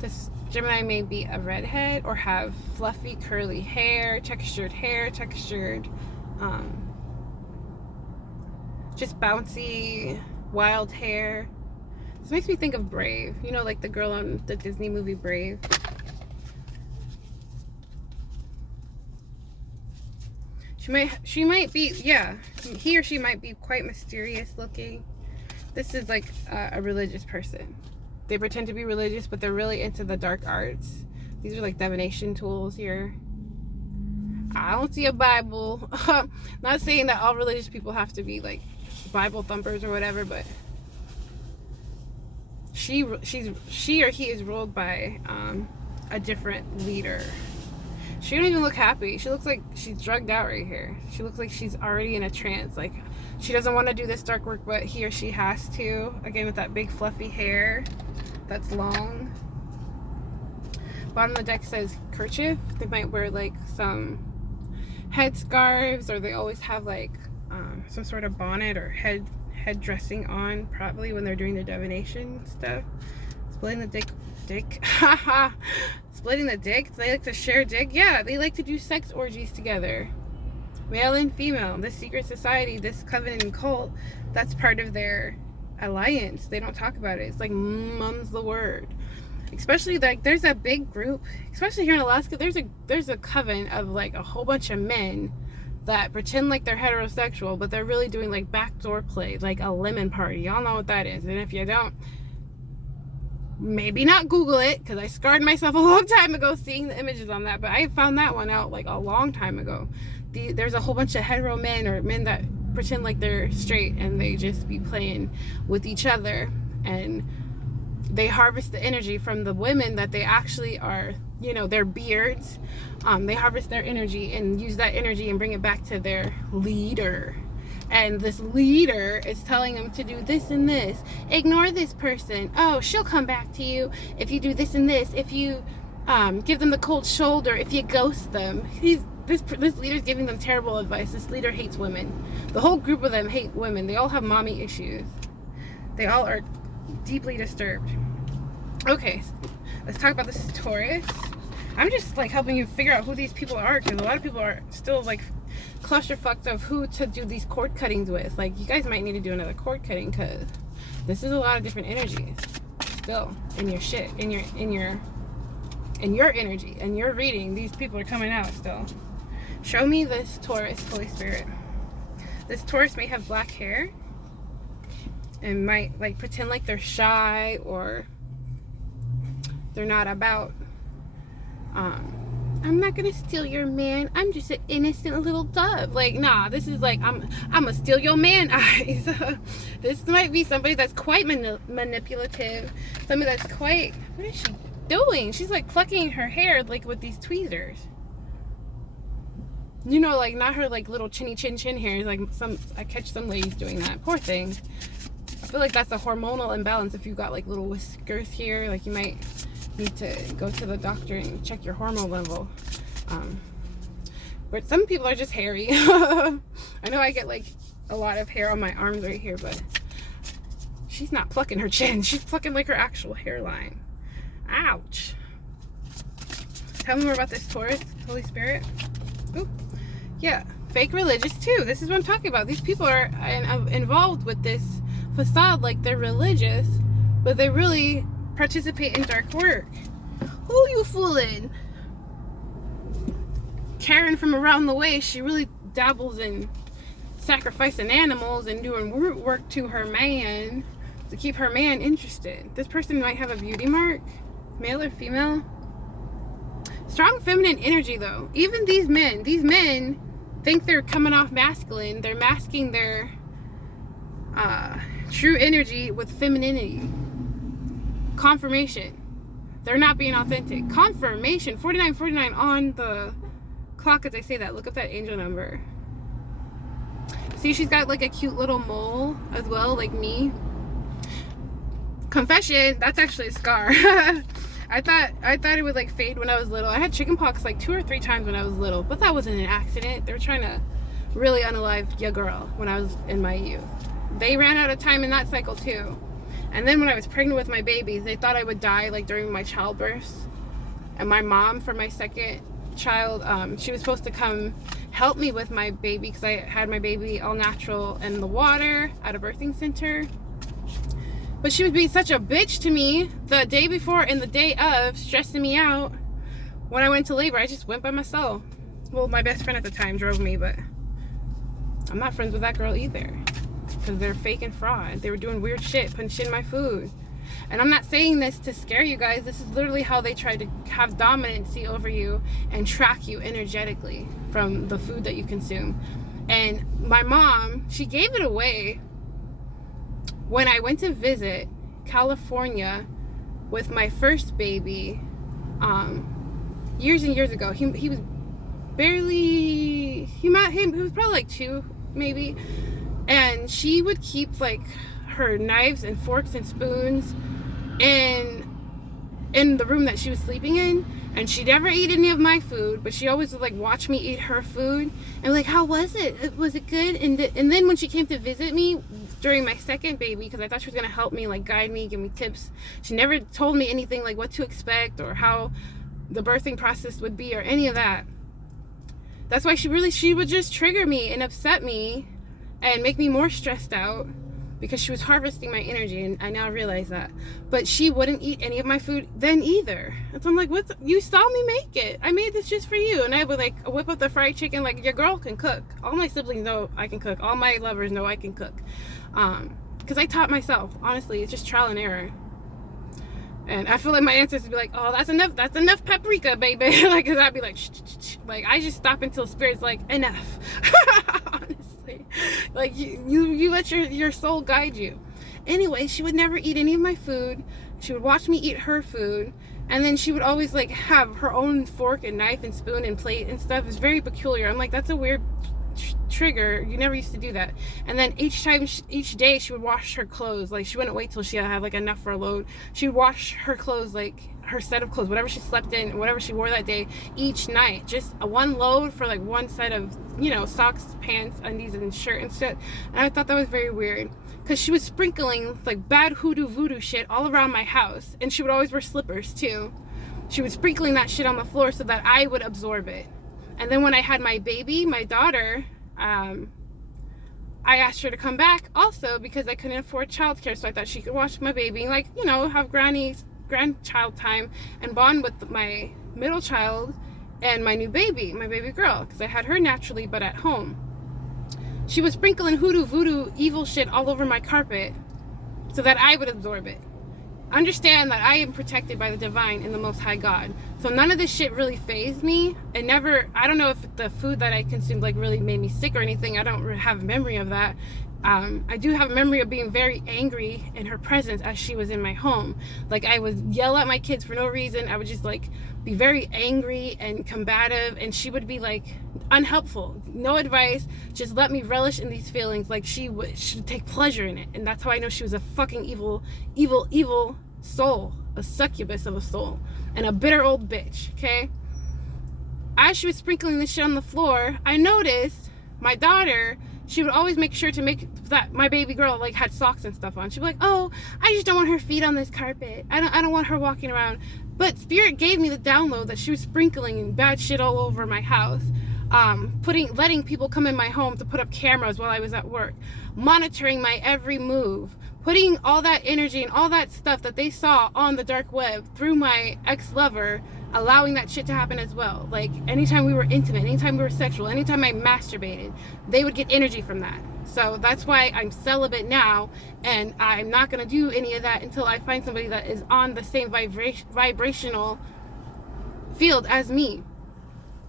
This Gemini may be a redhead or have fluffy curly hair, textured just bouncy wild hair. This makes me think of Brave, you know, like the girl on the Disney movie Brave. She might be, yeah, he or she might be quite mysterious looking. This is like a religious person. They pretend to be religious, but they're really into the dark arts. These are like divination tools here. I don't see a Bible. Not saying that all religious people have to be like Bible thumpers or whatever, but she or he is ruled by a different leader. She don't even look happy. She looks like she's drugged out right here. She looks like she's already in a trance. Like she doesn't want to do this dark work, but he or she has to. Again, with that big fluffy hair that's long. Bottom of the deck says kerchief. They might wear like some head scarves, or they always have like some sort of bonnet or head dressing on, probably when they're doing the divination stuff. Splitting the dick. Splitting the dick. They like to share dick. Yeah, they like to do sex orgies together. Male and female. This secret society, this covenant and cult, that's part of their alliance. They don't talk about it. It's like mum's the word. Especially like there's a big group, especially here in Alaska, there's a coven of like a whole bunch of men that pretend like they're heterosexual, but they're really doing like backdoor play, like a lemon party. Y'all know what that is. And if you don't, maybe not Google it, because I scarred myself a long time ago seeing the images on that, but I found that one out like a long time ago. There's a whole bunch of hetero men, or men that pretend like they're straight, and they just be playing with each other, and they harvest the energy from the women that they actually are, you know, their beards. They harvest their energy and use that energy and bring it back to their leader. And this leader is telling them to do this and this. Ignore this person. Oh, she'll come back to you if you do this and this. If you give them the cold shoulder, if you ghost them. This leader's giving them terrible advice. This leader hates women. The whole group of them hate women. They all have mommy issues. They all are deeply disturbed. Okay, let's talk about this Taurus. I'm just like helping you figure out who these people are, because a lot of people are still like clusterfucked of who to do these cord cuttings with. Like, you guys might need to do another cord cutting, because this is a lot of different energies still in your shit, in your energy and your reading. These people are coming out still. Show me this Taurus, Holy Spirit. This Taurus may have black hair and might like pretend like they're shy, or they're not about I'm not gonna steal your man, I'm just an innocent little dove. Like, nah, this is like I'm gonna steal your man eyes. This might be somebody that's quite manipulative, somebody that's quite, what is she doing? She's like plucking her hair like with these tweezers, you know, like not her like little chinny chin hairs, like I catch some ladies doing that. Poor thing. I feel like that's a hormonal imbalance. If you've got like little whiskers here, like you might need to go to the doctor and check your hormone level. But some people are just hairy. I know I get like a lot of hair on my arms right here, but she's not plucking her chin. She's plucking like her actual hairline. Ouch. Tell me more about this Taurus, Holy Spirit. Ooh. Yeah, fake religious too. This is what I'm talking about. These people are involved with this facade like they're religious, but they really participate in dark work. Who you fooling? Karen from around the way, she really dabbles in sacrificing animals and doing root work to her man to keep her man interested. This person might have a beauty mark, male or female. Strong feminine energy, though. Even these men think they're coming off masculine. They're masking their true energy with femininity. Confirmation. They're not being authentic. Confirmation. 4949 on the clock as I say that. Look up that angel number. See, she's got like a cute little mole as well, like me. Confession, that's actually a scar. I thought it would like fade when I was little. I had chickenpox like 2 or 3 times when I was little, but that wasn't an accident. They were trying to really unalive your girl when I was in my youth. They ran out of time in that cycle too. And then when I was pregnant with my babies, they thought I would die like during my childbirth. And my mom, for my second child, she was supposed to come help me with my baby because I had my baby all natural in the water at a birthing center. But she was being such a bitch to me the day before and the day of, stressing me out. When I went to labor, I just went by myself. Well, my best friend at the time drove me, but I'm not friends with that girl either. Because they're fake and fraud. They were doing weird shit, putting shit in my food. And I'm not saying this to scare you guys. This is literally how they try to have dominancy over you and track you energetically from the food that you consume. And my mom, she gave it away when I went to visit California with my first baby years and years ago. He was barely, he was probably like 2 maybe. And she would keep like her knives and forks and spoons in the room that she was sleeping in, and she'd never eat any of my food, but she always would like watch me eat her food and like, how was it? Was it good? And then when she came to visit me during my second baby, because I thought she was gonna help me, like guide me, give me tips, she never told me anything like what to expect or how the birthing process would be or any of that. That's why she would just trigger me and upset me and make me more stressed out because she was harvesting my energy, and I now realize that. But she wouldn't eat any of my food then either. And so I'm like, you saw me make it. I made this just for you. And I would like whip up the fried chicken, like, your girl can cook. All my siblings know I can cook. All my lovers know I can cook. Because I taught myself. Honestly, it's just trial and error. And I feel like my ancestors would be like, oh, that's enough paprika, baby. Like, cause I'd be like, shh. Like, I just stop until spirit's like, enough. Honestly. Like, you let your soul guide you. Anyway, she would never eat any of my food. She would watch me eat her food. And then she would always, like, have her own fork and knife and spoon and plate and stuff. It's very peculiar. I'm like, that's a weird trigger. You never used to do that. And then each day she would wash her clothes. Like, she wouldn't wait till she had like enough for a load. She would wash her clothes, like her set of clothes, whatever she slept in, whatever she wore that day, each night. Just a one load for like one set of, socks, pants, undies, and shirt and shit. And I thought that was very weird because she was sprinkling like bad hoodoo voodoo shit all around my house. And she would always wear slippers too. She was sprinkling that shit on the floor so that I would absorb it. And then when I had my baby, my daughter, I asked her to come back also because I couldn't afford childcare, so I thought she could watch my baby, like, have grandchild time and bond with my middle child and my new baby, my baby girl, because I had her naturally but at home. She was sprinkling hoodoo voodoo evil shit all over my carpet so that I would absorb it. Understand that I am protected by the divine and the Most High God. So none of this shit really fazed me. I don't know if the food that I consumed like really made me sick or anything. I don't have memory of that. I do have a memory of being very angry in her presence as she was in my home. Like, I would yell at my kids for no reason. I would just like be very angry and combative, and she would be like unhelpful, no advice, just let me relish in these feelings. Like, she would take pleasure in it. And that's how I know she was a fucking evil soul, a succubus of a soul, and a bitter old bitch. Okay, as she was sprinkling this shit on the floor, I noticed my daughter, she would always make sure to make that my baby girl like had socks and stuff on. She'd be like, oh, I just don't want her feet on this carpet. I don't want her walking around. But spirit gave me the download that she was sprinkling bad shit all over my house, letting people come in my home to put up cameras while I was at work, monitoring my every move, putting all that energy and all that stuff that they saw on the dark web through my ex-lover, allowing that shit to happen as well. Like, anytime we were intimate, anytime we were sexual, anytime I masturbated, they would get energy from that. So that's why I'm celibate now, and I'm not going to do any of that until I find somebody that is on the same vibrational field as me.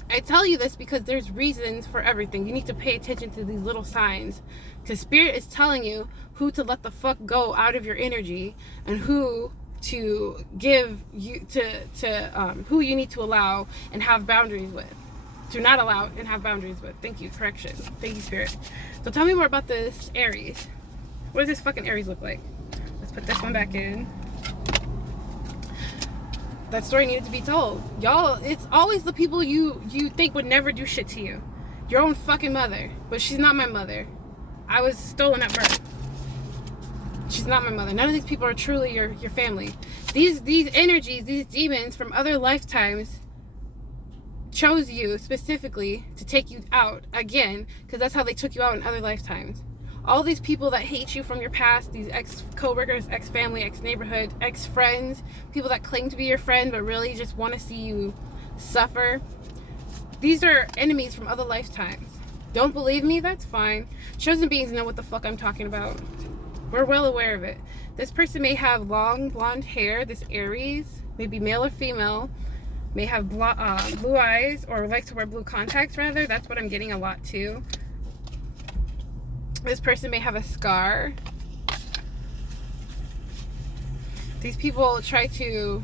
I tell you this because there's reasons for everything. You need to pay attention to these little signs, because Spirit is telling you who to let the fuck go out of your energy and who to give you who you need to allow and have boundaries with. To not allow and have boundaries with. Thank you. Correction. Thank you, Spirit. So tell me more about this Aries. What does this fucking Aries look like? Let's put this one back in. That story needed to be told. Y'all, it's always the people you think would never do shit to you. Your own fucking mother. But she's not my mother. I was stolen at birth. She's not my mother. None of these people are truly your family. These energies, these demons from other lifetimes chose you specifically to take you out again, because that's how they took you out in other lifetimes. All these people that hate you from your past, these ex-co-workers, ex-family, ex-neighborhood, ex-friends, people that claim to be your friend but really just want to see you suffer, these are enemies from other lifetimes. Don't believe me? That's fine. Chosen beings know what the fuck I'm talking about. We're well aware of it. This person may have long blonde hair, this Aries, maybe male or female, may have blue eyes, or likes to wear blue contacts rather. That's what I'm getting a lot too. This person may have a scar. These people try to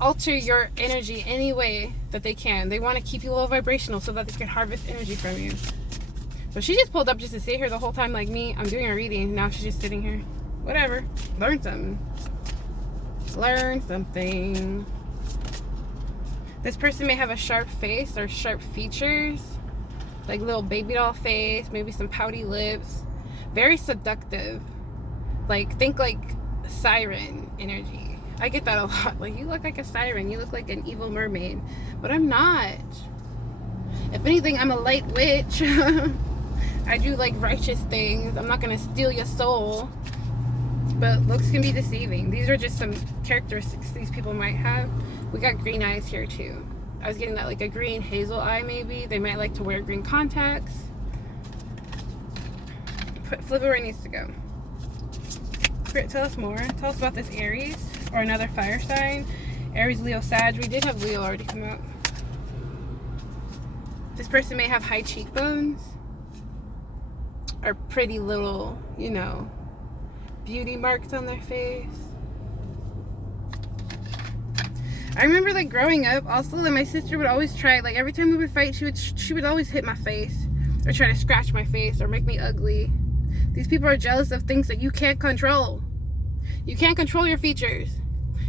alter your energy any way that they can. They want to keep you low vibrational so that they can harvest energy from you. So she just pulled up just to sit here the whole time like me. I'm doing a reading. Now she's just sitting here. Whatever. Learn something. Learn something. This person may have a sharp face or sharp features. Like little baby doll face. Maybe some pouty lips. Very seductive. Like, think like siren energy. I get that a lot. Like, you look like a siren. You look like an evil mermaid. But I'm not. If anything, I'm a light witch. I do like righteous things. I'm not going to steal your soul. But looks can be deceiving. These are just some characteristics these people might have. We got green eyes here too. I was getting that, like a green hazel eye maybe. They might like to wear green contacts. Flip it where it needs to go. Spirit, tell us more. Tell us about this Aries or another fire sign. Aries, Leo, Sag. We did have Leo already come out. This person may have high cheekbones or pretty little, you know, beauty marks on their face. I remember like growing up also that my sister would always try, like every time we would fight, she would always hit my face or try to scratch my face or make me ugly. These people are jealous of things that you can't control. You can't control your features.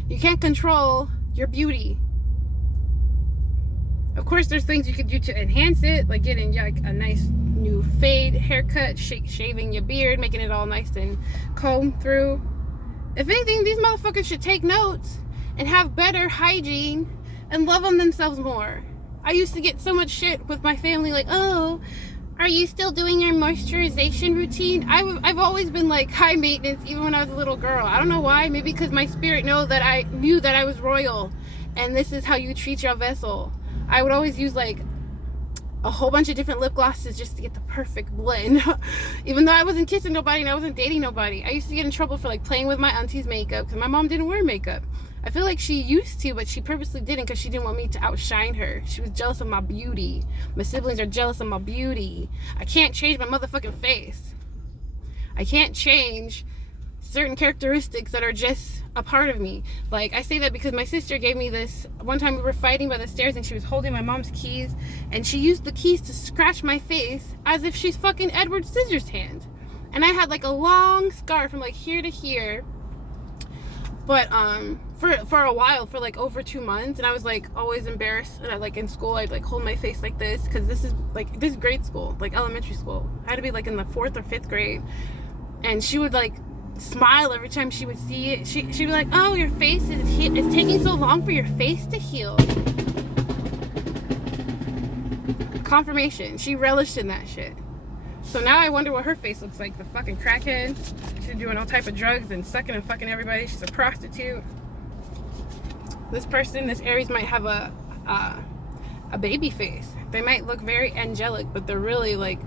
You can't control your beauty. Of course, there's things you could do to enhance it, like getting like a nice new fade haircut, shaving your beard, making it all nice and combed through. If anything, these motherfuckers should take notes and have better hygiene and love on themselves more. I used to get so much shit with my family, like, oh, are you still doing your moisturization routine? I've always been like high maintenance, even when I was a little girl. I don't know why. Maybe because my spirit knew that I was royal, and this is how you treat your vessel. I would always use like a whole bunch of different lip glosses just to get the perfect blend. Even though I wasn't kissing nobody and I wasn't dating nobody. I used to get in trouble for like playing with my auntie's makeup because my mom didn't wear makeup. I feel like she used to, but she purposely didn't because she didn't want me to outshine her. She was jealous of my beauty. My siblings are jealous of my beauty. I can't change my motherfucking face. I can't change certain characteristics that are just a part of me. Like, I say that because my sister gave me this. One time we were fighting by the stairs and she was holding my mom's keys and she used the keys to scratch my face as if she's fucking Edward Scissorhands. And I had like a long scar from like here to here. But for a while, for like over 2 months, and I was like always embarrassed. And I, like in school, I'd like hold my face like this because this is grade school, like elementary school. I had to be like in the 4th or 5th grade, and she would like smile every time she would see it. She'd be like, "Oh, your face is taking so long for your face to heal." Confirmation. She relished in that shit. So now I wonder what her face looks like. The fucking crackhead. She's doing all type of drugs and sucking and fucking everybody. She's a prostitute. This person, this Aries, might have a baby face. They might look very angelic, but they're really like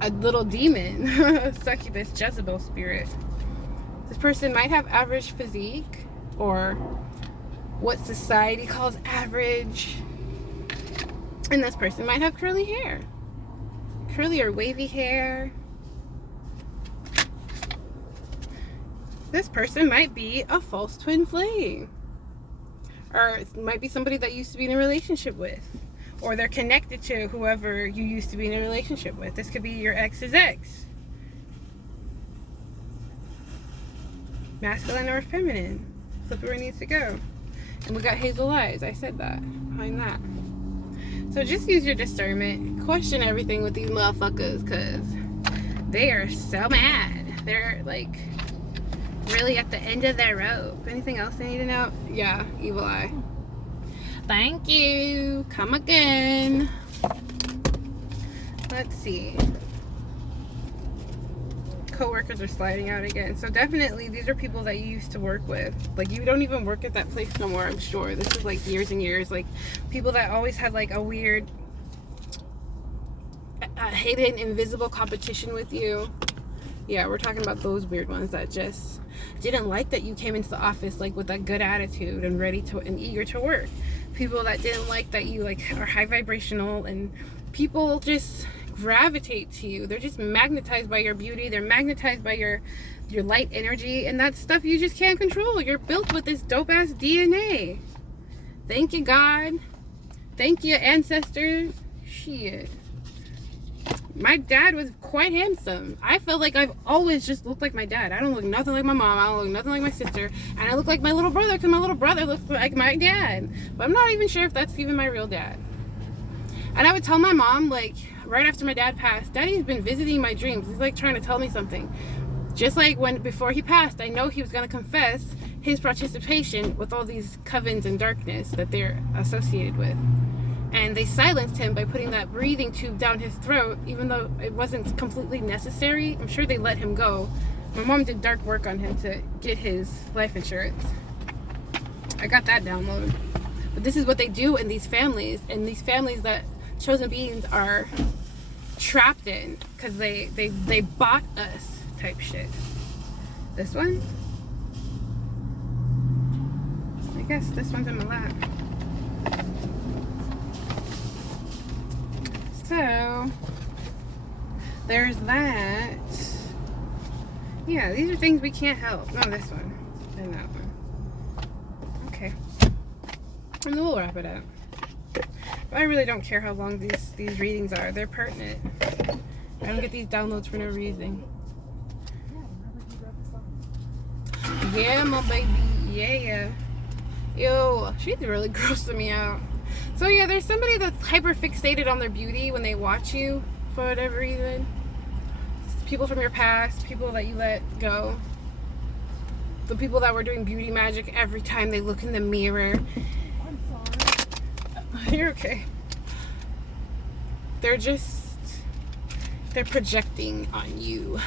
a little demon. Succubus, Jezebel spirit. This person might have average physique, or what society calls average. And this person might have curly hair. Curly or wavy hair. This person might be a false twin flame. Or it might be somebody that you used to be in a relationship with. Or they're connected to whoever you used to be in a relationship with. This could be your ex's ex. Masculine or feminine. Flip where it needs to go. And we got hazel eyes. I said that. Behind that. So just use your discernment. Question everything with these motherfuckers, because they are so mad. They're like really at the end of their rope. Anything else I need to know? Yeah, evil eye. Thank you. Come again. Let's see. Co-workers are sliding out again. So definitely these are people that you used to work with. Like, you don't even work at that place no more, I'm sure. This is like years and years. Like, people that always had like a weird hidden invisible competition with you. Yeah, we're talking about those weird ones that just didn't like that you came into the office like with a good attitude and ready to and eager to work. People that didn't like that you like are high vibrational, and people just gravitate to you. They're just magnetized by your beauty. They're magnetized by your light energy, and that's stuff you just can't control. You're built with this dope ass DNA. Thank you, God. Thank you, ancestors. Shit. My dad was quite handsome. I felt like I've always just looked like my dad. I don't look nothing like my mom. I don't look nothing like my sister. And I look like my little brother because my little brother looks like my dad. But I'm not even sure if that's even my real dad. And I would tell my mom, like, right after my dad passed, Daddy's been visiting my dreams. He's like trying to tell me something. Just like before he passed, I know he was going to confess his participation with all these covens and darkness that they're associated with. And they silenced him by putting that breathing tube down his throat, even though it wasn't completely necessary. I'm sure they let him go. My mom did dark work on him to get his life insurance. I got that download. But this is what they do in these families, and these families that chosen beings are trapped in because they bought us type shit. This one? I guess this one's in my lap. So there's that. Yeah, these are things we can't help. No, this one and that one. Okay. And then we'll wrap it up. But I really don't care how long these readings are. They're pertinent. I don't get these downloads for no reason. Yeah, my baby. Yeah. Yo, she's really grossing me out. So yeah, there's somebody that's hyper fixated on their beauty when they watch you for whatever reason. People from your past, people that you let go. The people that were doing beauty magic every time they look in the mirror. I'm sorry. You're okay. They're projecting on you.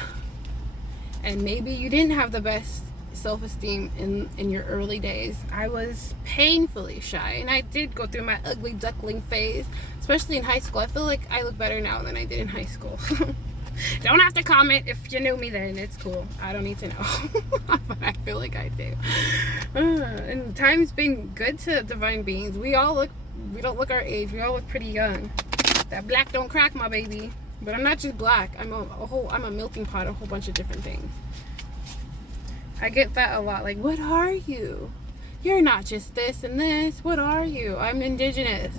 And maybe you didn't have the best self-esteem in your early days. I was painfully shy, and I did go through my ugly duckling phase, especially in high school. I feel like I look better now than I did in high school. Don't have to comment. If you knew me then, it's cool. I don't need to know. But I feel like I do. And time's been good to divine beings. We don't look our age. We all look pretty young. That black don't crack, my baby. But I'm not just black. I'm a melting pot, a whole bunch of different things. I get that a lot. Like, what are you? You're not just this and this. What are you? I'm indigenous,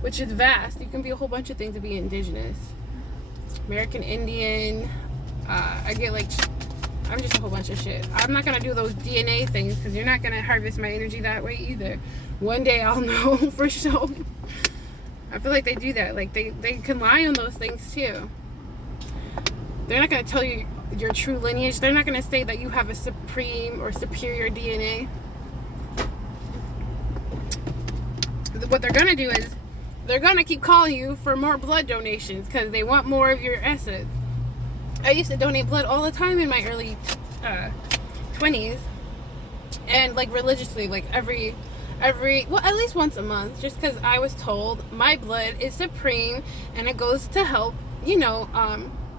which is vast. You can be a whole bunch of things to be indigenous. American Indian. I get like, I'm just a whole bunch of shit. I'm not going to do those DNA things because you're not going to harvest my energy that way either. One day I'll know for sure. I feel like they do that. Like, they can lie on those things too. They're not going to tell you your true lineage. They're not going to say that you have a supreme or superior DNA. What they're going to do is they're going to keep calling you for more blood donations because they want more of your essence. I used to donate blood all the time in my early 20s, and like religiously, like every well, at least once a month, just because I was told my blood is supreme and it goes to help,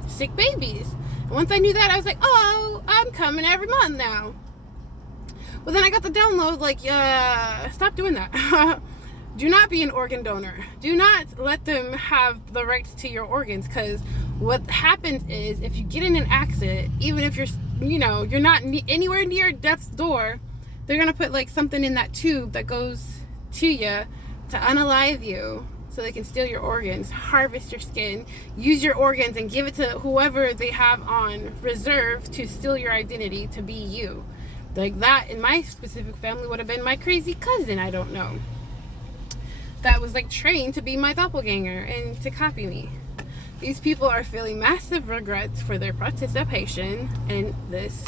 sick babies. Once I knew that, I was like, oh, I'm coming every month now. Well, then I got the download, like, stop doing that. do not be an organ donor. Do not let them have the rights to your organs, because what happens is, if you get in an accident, even if you're, you know, you're not anywhere near death's door, they're gonna put like something in that tube that goes to you to unalive you, so they can steal your organs, harvest your skin, use your organs, and give it to whoever they have on reserve to steal your identity to be you. Like that, in my specific family, would have been my crazy cousin, I don't know, that was like trained to be my doppelganger and to copy me. These people are feeling massive regrets for their participation in this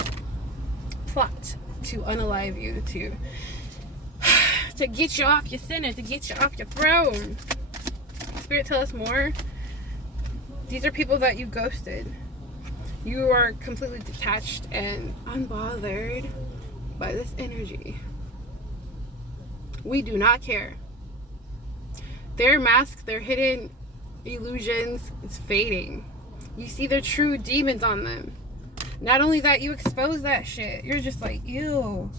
plot to unalive you, to get you off your center, to get you off your throne. Spirit, tell us more. These are people that you ghosted. You are completely detached and unbothered by this energy. We do not care. Their mask, their hidden illusions, is fading. You see their true demons on them. Not only that, you expose that shit. You're just like, ew,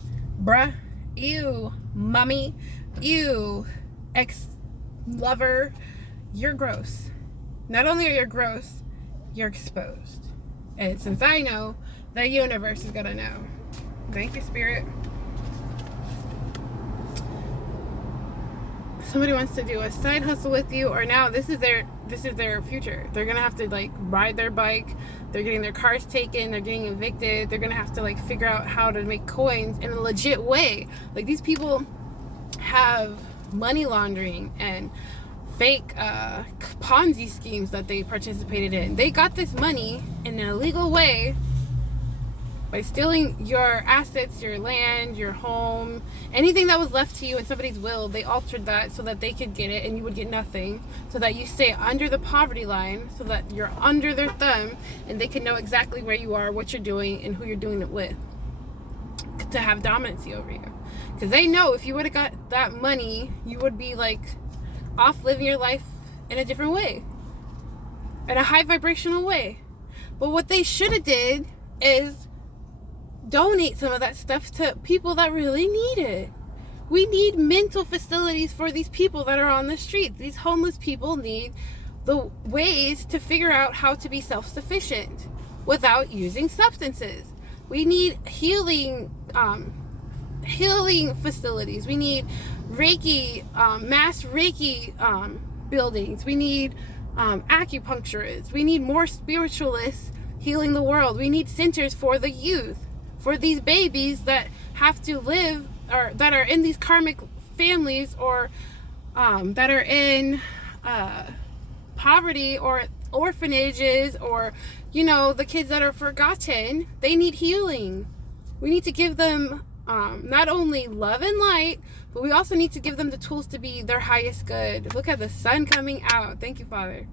bruh, ew, mommy, ew, ex-lover. You're gross. Not only are you gross, you're exposed. And since I know, the universe is gonna know. Thank you, Spirit. Somebody wants to do a side hustle with you, or now this is their future. They're gonna have to like ride their bike, they're getting their cars taken, they're getting evicted, they're gonna have to like figure out how to make coins in a legit way. Like, these people have money laundering and fake Ponzi schemes that they participated in. They got this money in an illegal way by stealing your assets, your land, your home, anything that was left to you in somebody's will. They altered that so that they could get it and you would get nothing, so that you stay under the poverty line, so that you're under their thumb and they can know exactly where you are, what you're doing, and who you're doing it with, to have dominancy over you. Because they know if you would have got that money, you would be like off living your life in a different way, in a high vibrational way. But what they should have did is donate some of that stuff to people that really need it. We need mental facilities for these people that are on the streets. These homeless people need the ways to figure out how to be self-sufficient without using substances. We need healing facilities. We need Reiki, mass Reiki buildings. We need acupuncturists. We need more spiritualists healing the world. We need centers for the youth, for these babies that have to live, or that are in these karmic families, or that are in poverty or orphanages, or, you know, the kids that are forgotten. They need healing. We need to give them not only love and light, but we also need to give them the tools to be their highest good. Look at the sun coming out. Thank you, Father.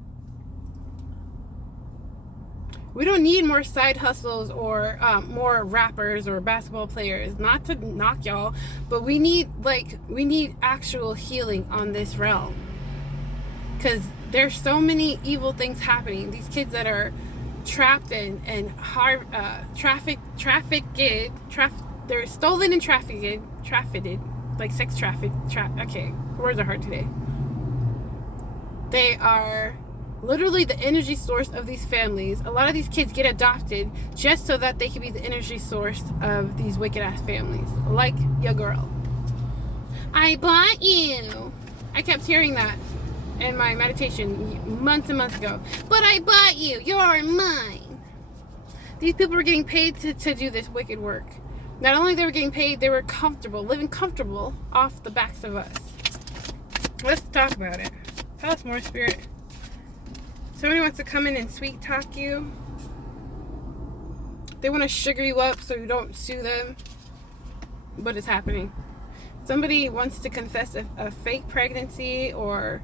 We don't need more side hustles or more rappers or basketball players. Not to knock y'all, but we need actual healing on this realm. Because there's so many evil things happening. These kids that are trapped and they're stolen and trafficked, like sex traffic. Okay, words are hard today. They are literally the energy source of these families. A lot of these kids get adopted just so that they can be the energy source of these wicked ass families, like your girl. I bought you. I kept hearing that in my meditation months and months ago. But I bought you. You're mine. These people were getting paid to do this wicked work. Not only they were getting paid, they were comfortable, living comfortable off the backs of us. Let's talk about it. Tell us more, Spirit. Somebody wants to come in and sweet talk you. They want to sugar you up so you don't sue them. What is happening? Somebody wants to confess a fake pregnancy, or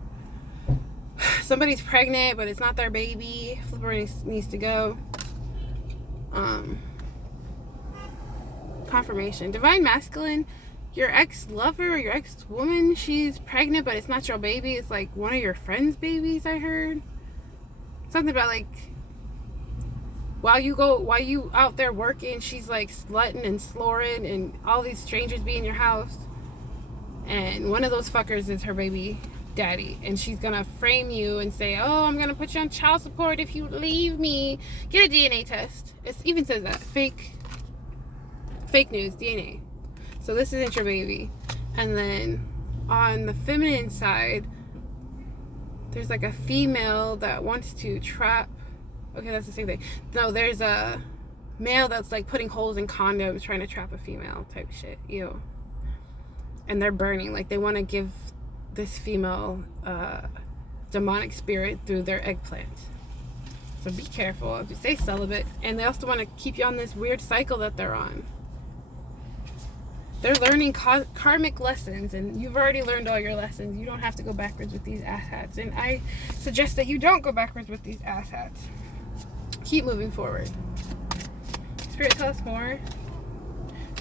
somebody's pregnant but it's not their baby. Flipper needs to go. Confirmation. Divine Masculine, your ex-lover or your ex-woman, she's pregnant but it's not your baby. It's like one of your friends' babies, I heard. Something about like while you out there working, she's like slutting and sloring and all these strangers be in your house. And one of those fuckers is her baby daddy. And she's gonna frame you and say, oh, I'm gonna put you on child support if you leave me. Get a DNA test. It even says that. Fake news, DNA. So this isn't your baby. And then on the feminine side, there's like a female that wants to trap. Okay, that's the same thing. No, there's a male that's like putting holes in condoms trying to trap a female type shit. Ew. And they're burning. Like they want to give this female demonic spirit through their eggplant. So be careful. Just stay celibate. And they also want to keep you on this weird cycle that they're on. They're learning karmic lessons, and you've already learned all your lessons. You don't have to go backwards with these asshats. And I suggest that you don't go backwards with these asshats. Keep moving forward. Spirit, tell us more.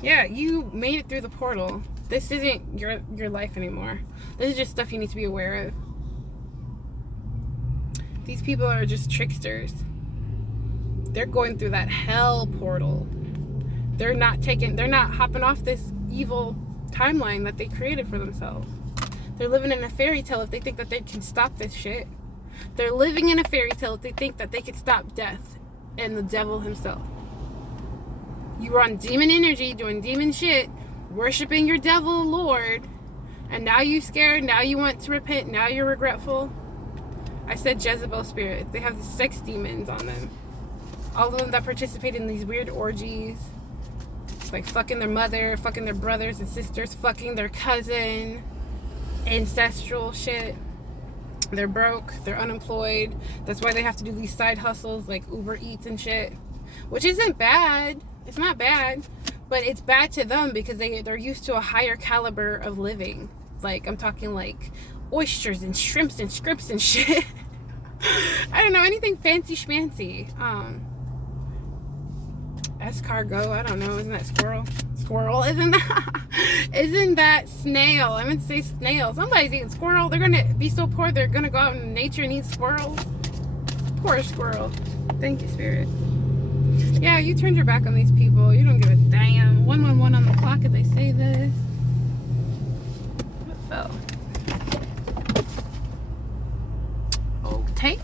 Yeah, you made it through the portal. This isn't your life anymore. This is just stuff you need to be aware of. These people are just tricksters. They're going through that hell portal. They're not hopping off this evil timeline that they created for themselves. They're living in a fairy tale if they think that they can stop this shit. They're living in a fairy tale if they think that they can stop death and the devil himself. You were on demon energy, doing demon shit, worshiping your devil lord, and now you scared, now you want to repent, now you're regretful. I said Jezebel spirit. They have the sex demons on them. All of them that participate in these weird orgies. Like fucking their mother, fucking their brothers and sisters, fucking their cousin, ancestral shit. They're broke, they're unemployed. That's why they have to do these side hustles like Uber Eats and shit. Which isn't bad. It's not bad. But it's bad to them because they're used to a higher caliber of living. Like, I'm talking like oysters and shrimps and scripts and shit. I don't know, anything fancy schmancy. Escargot, I don't know, isn't that squirrel? Squirrel, isn't that snail? I meant to say snail. Somebody's eating squirrel. They're gonna be so poor they're gonna go out in nature and eat squirrels. Poor squirrel. Thank you, spirit. Yeah, you turned your back on these people. You don't give a damn. 111 on the clock if they say this. What fell? Okay.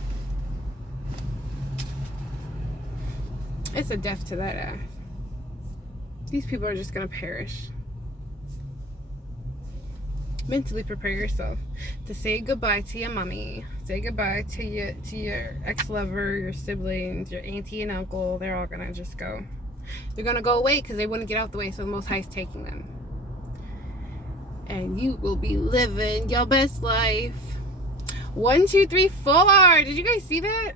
It's a death to that ass. These people are just gonna perish. Mentally prepare yourself to say goodbye to your mommy. Say goodbye to your ex-lover, your siblings, your auntie and uncle. They're all gonna just go. They're gonna go away because they wouldn't get out the way, so the Most High is taking them. And you will be living your best life. 1, 2, 3, 4. Did you guys see that?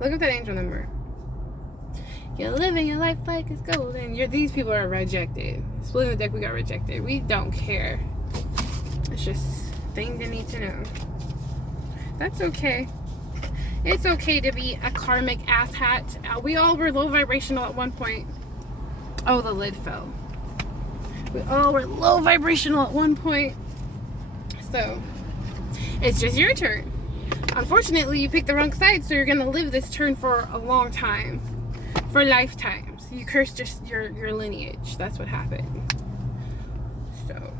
Look at that angel number. You're living your life like it's golden. These people are rejected. Splitting the deck, we got rejected. We don't care. It's just things you need to know. That's okay. It's okay to be a karmic asshat. We all were low vibrational at one point. Oh, the lid fell. We all were low vibrational at one point. So, it's just your turn. Unfortunately, you picked the wrong side, so you're going to live this turn for a long time. For lifetimes. You cursed just your lineage. That's what happened. So,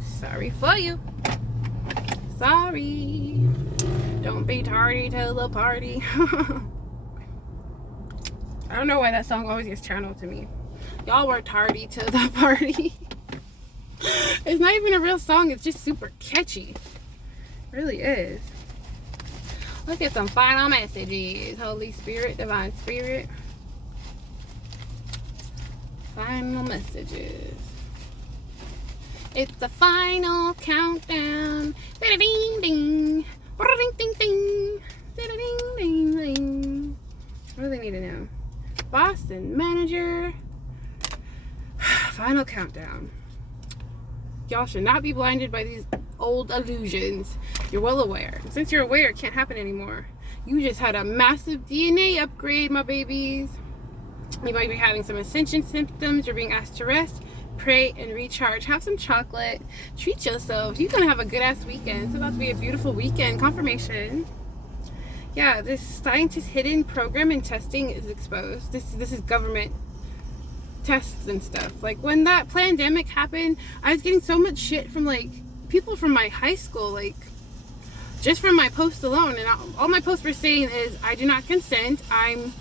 sorry for you. Sorry. Don't be tardy to the party. I don't know why that song always gets channeled to me. Y'all were tardy to the party. It's not even a real song. It's just super catchy. It really is. Let's get some final messages. Holy Spirit, Divine Spirit. Final messages. It's the final countdown. Ding ding ding. Ding ding ding. Ding ding ding. What do they need to know? Boss and manager. Final countdown. Y'all should not be blinded by these old illusions. You're well aware. Since you're aware, it can't happen anymore. You just had a massive DNA upgrade, my babies. You might be having some ascension symptoms. You're being asked to rest, pray, and recharge. Have some chocolate. Treat yourself. You're going to have a good-ass weekend. It's about to be a beautiful weekend. Confirmation. Yeah, this scientist hidden program and testing is exposed. This is government tests and stuff. Like when that pandemic happened, I was getting so much shit from like people from my high school, like just from my post alone. And all my posts were saying is, I do not consent. I'm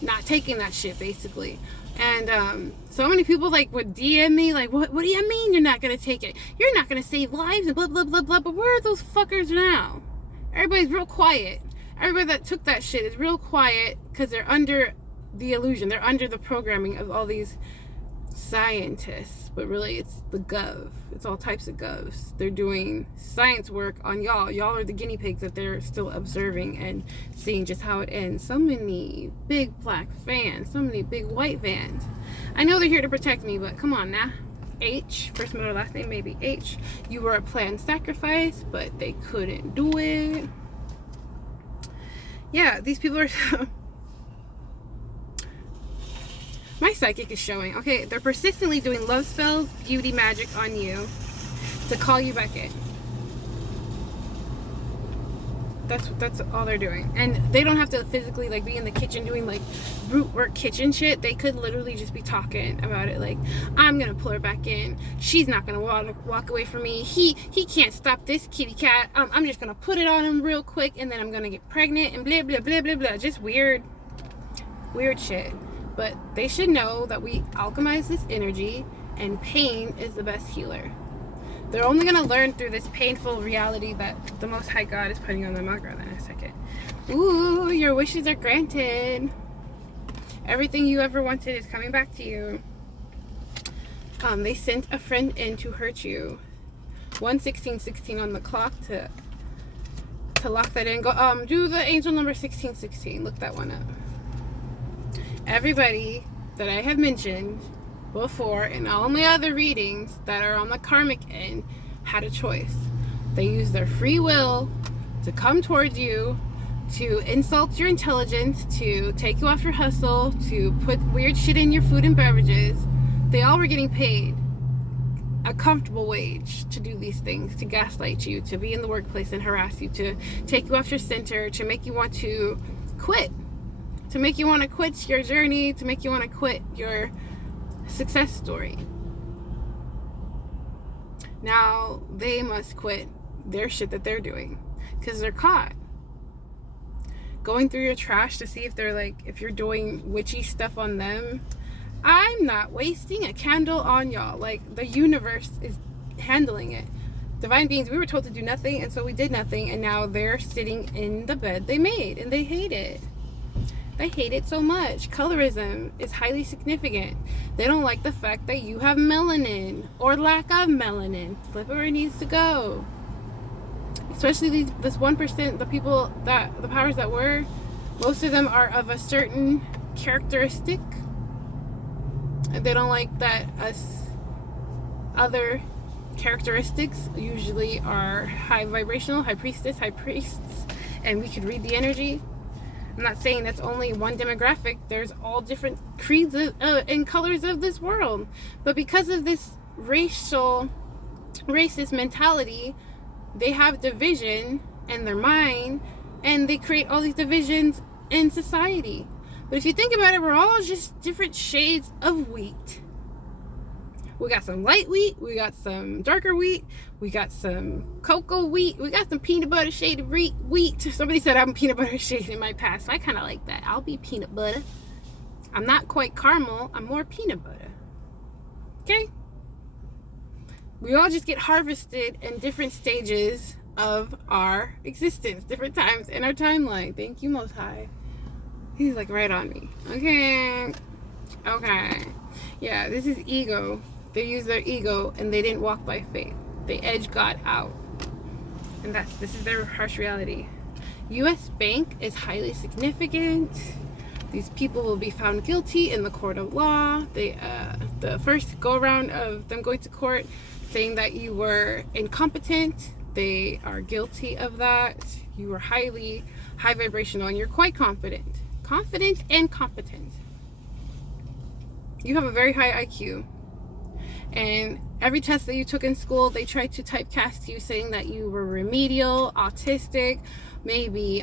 not taking that shit, basically. And so many people like would DM me like, what do you mean you're not gonna take it? You're not gonna save lives and blah blah blah blah. But where are those fuckers now? Everybody's real quiet. Everybody that took that shit is real quiet because they're under the illusion, they're under the programming of all these scientists. But really it's the gov, it's all types of govs. They're doing science work on y'all. Y'all are the guinea pigs that they're still observing and seeing just how it ends. So many big black vans, so many big white vans. I know they're here to protect me, but come on now. H, first middle last name maybe H, you were a planned sacrifice, but they couldn't do it. Yeah, these people are my psychic is showing. Okay, they're persistently doing love spells, beauty magic on you to call you back in. That's all they're doing. And they don't have to physically like be in the kitchen doing like brute work kitchen shit. They could literally just be talking about it like, I'm gonna pull her back in. She's not gonna walk away from me. He can't stop this kitty cat. I'm just gonna put it on him real quick and then I'm gonna get pregnant and blah blah blah blah blah. Just weird shit. But they should know that we alchemize this energy and pain is the best healer. They're only going to learn through this painful reality that the Most High God is putting on them. I'll grab that in a second. Ooh, your wishes are granted. Everything you ever wanted is coming back to you. They sent a friend in to hurt you. 11616 on the clock to lock that in. Go do the angel number 1616. Look that one up. Everybody that I have mentioned before in all my other readings that are on the karmic end had a choice. They used their free will to come towards you, to insult your intelligence, to take you off your hustle, to put weird shit in your food and beverages. They all were getting paid a comfortable wage to do these things, to gaslight you, to be in the workplace and harass you, to take you off your center, to make you want to quit, to make you want to quit your journey, to make you want to quit your success story. Now they must quit their shit that they're doing because they're caught going through your trash to see if they're like, if you're doing witchy stuff on them. I'm not wasting a candle on y'all. Like, the universe is handling it. Divine beings, we were told to do nothing, and so we did nothing, and now they're sitting in the bed they made and they hate it. They hate it so much. Colorism is highly significant. They don't like the fact that you have melanin or lack of melanin. Flip it where it needs to go. Especially this 1%, the people that, the powers that were, most of them are of a certain characteristic. And they don't like that us other characteristics usually are high vibrational, high priestess, high priests, and we could read the energy. I'm not saying that's only one demographic. There's all different creeds and colors of this world. But because of this racist mentality, they have division in their mind, and they create all these divisions in society. But if you think about it, we're all just different shades of wheat. We got some light wheat, we got some darker wheat, we got some cocoa wheat, we got some peanut butter shaded wheat. Somebody said I'm peanut butter shaded in my past, so I kind of like that. I'll be peanut butter. I'm not quite caramel, I'm more peanut butter. Okay? We all just get harvested in different stages of our existence, different times in our timeline. Thank you, Most High. He's like right on me. Okay. Yeah, this is ego. They use their ego and they didn't walk by faith. They edged God out. And this is their harsh reality. U.S. Bank is highly significant. These people will be found guilty in the court of law. The first go around of them going to court saying that you were incompetent, they are guilty of that. You were high vibrational and you're quite confident and competent. You have a very high IQ. And every test that you took in school, they tried to typecast you saying that you were remedial, autistic, maybe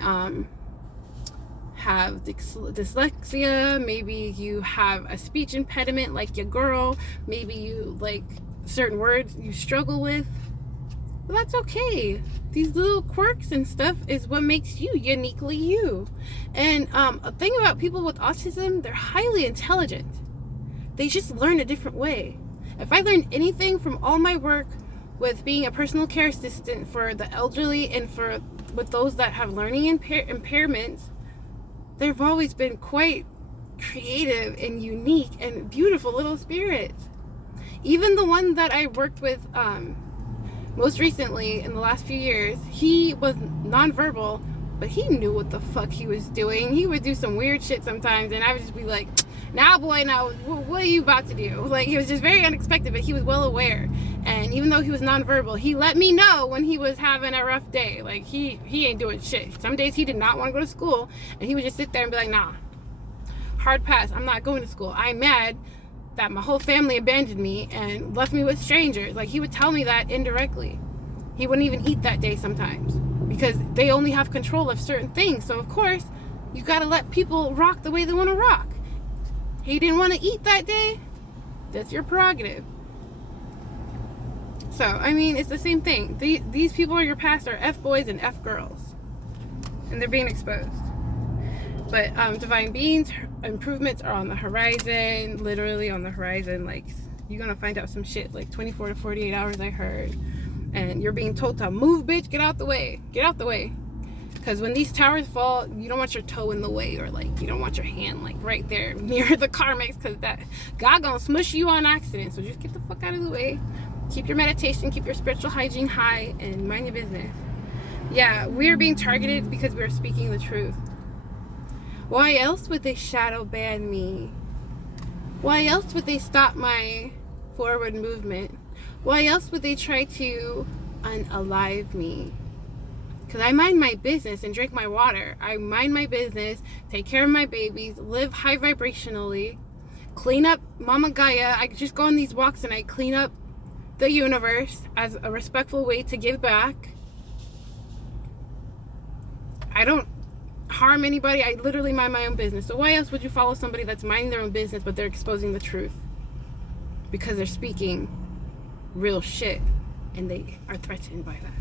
have dyslexia, maybe you have a speech impediment like your girl, maybe you like certain words you struggle with. Well, that's okay. These little quirks and stuff is what makes you uniquely you. And a thing about people with autism, they're highly intelligent. They just learn a different way. If I learned anything from all my work with being a personal care assistant for the elderly and with those that have learning impairments, they've always been quite creative and unique and beautiful little spirits. Even the one that I worked with most recently in the last few years, he was nonverbal, but he knew what the fuck he was doing. He would do some weird shit sometimes, and I would just be like, now boy, now what are you about to do? Like, it was just very unexpected, but he was well aware. And even though he was nonverbal, he let me know when he was having a rough day. Like, he ain't doing shit. Some days he did not want to go to school, and he would just sit there and be like, nah, hard pass, I'm not going to school. I'm mad that my whole family abandoned me and left me with strangers. Like, he would tell me that indirectly. He wouldn't even eat that day sometimes because they only have control of certain things. So of course you got to let people rock the way they want to rock. He didn't want to eat that day, that's your prerogative. So I mean, it's the same thing. These people in your past are F-boys and F-girls, and they're being exposed. But divine beings, improvements are on the horizon, literally on the horizon. Like, you're gonna find out some shit like 24 to 48 hours, I heard. And you're being told to move, bitch, get out the way. Get out the way. Because when these towers fall, you don't want your toe in the way, or like you don't want your hand like right there near the KARMIcs, because that God gonna smush you on accident. So just get the fuck out of the way. Keep your meditation, keep your spiritual hygiene high, and mind your business. Yeah, we are being targeted because we are speaking the truth. Why else would they shadow ban me? Why else would they stop my forward movement? Why else would they try to unalive me? Because I mind my business and drink my water. I mind my business, take care of my babies, live high vibrationally, clean up Mama Gaia. I just go on these walks and I clean up the universe as a respectful way to give back. I don't harm anybody. I literally mind my own business. So why else would you follow somebody that's minding their own business but they're exposing the truth? Because they're speaking real shit and they are threatened by that.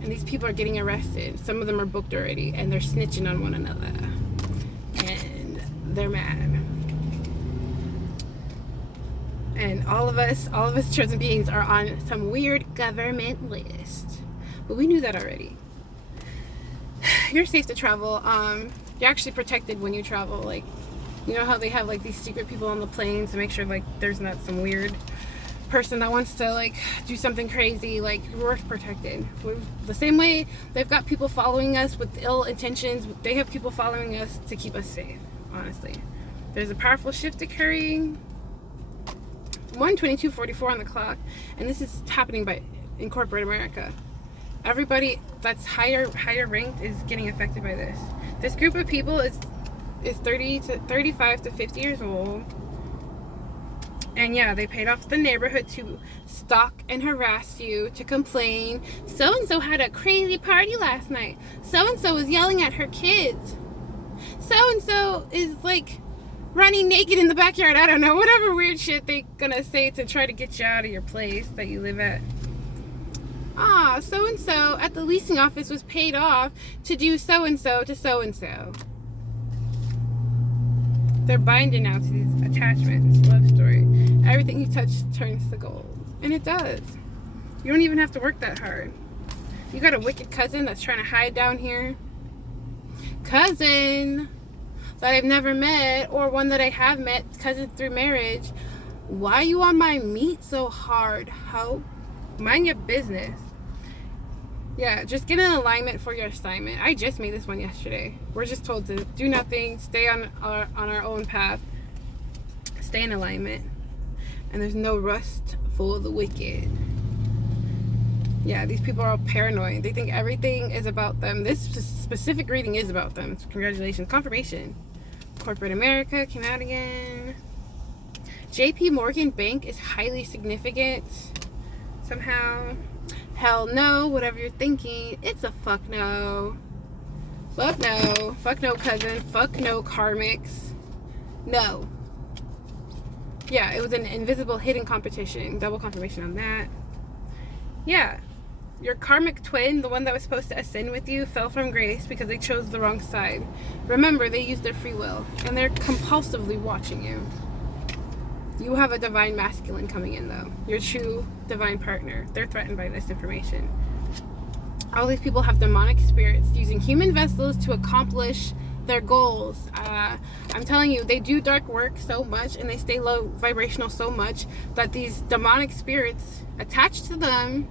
And these people are getting arrested. Some of them are booked already, and they're snitching on one another, and they're mad. And all of us chosen beings are on some weird government list, but we knew that already. You're safe to travel. You're actually protected when you travel. Like, you know how they have like these secret people on the planes to make sure like there's not some weird person that wants to like do something crazy. Like, we're protected. The same way they've got people following us with ill intentions, they have people following us to keep us safe. Honestly, there's a powerful shift occurring. 1:22:44 on the clock, and this is happening in corporate America. Everybody that's higher ranked is getting affected by this. This group of people is 35 to 50 years old. And yeah, they paid off the neighborhood to stalk and harass you, to complain. So-and-so had a crazy party last night. So-and-so was yelling at her kids. So-and-so is like running naked in the backyard. I don't know, whatever weird shit they gonna say to try to get you out of your place that you live at. Ah, so-and-so at the leasing office was paid off to do so-and-so to so-and-so. They're binding now to these attachments, love story. Everything you touch turns to gold. And it does. You don't even have to work that hard. You got a wicked cousin that's trying to hide down here. Cousin that I've never met, or one that I have met, cousin through marriage. Why you on my meat so hard, ho? Mind your business. Yeah, just get in alignment for your assignment. I just made this one yesterday. We're just told to do nothing, stay on our own path, stay in alignment, and there's no rust full of the wicked. Yeah, these people are all paranoid. They think everything is about them. This specific reading is about them. So congratulations. Confirmation. Corporate America came out again. JP Morgan Bank is highly significant somehow. Hell no, whatever you're thinking, it's a fuck no. Fuck no. Fuck no, cousin. Fuck no, karmics. No. Yeah, it was an invisible hidden competition. Double confirmation on that. Yeah. Your karmic twin, the one that was supposed to ascend with you, fell from grace because they chose the wrong side. Remember, they used their free will, and they're compulsively watching you. You have a divine masculine coming in, though. Your true divine partner. They're threatened by this information. All these people have demonic spirits using human vessels to accomplish their goals. I'm telling you, they do dark work so much and they stay low vibrational so much that these demonic spirits attached to them,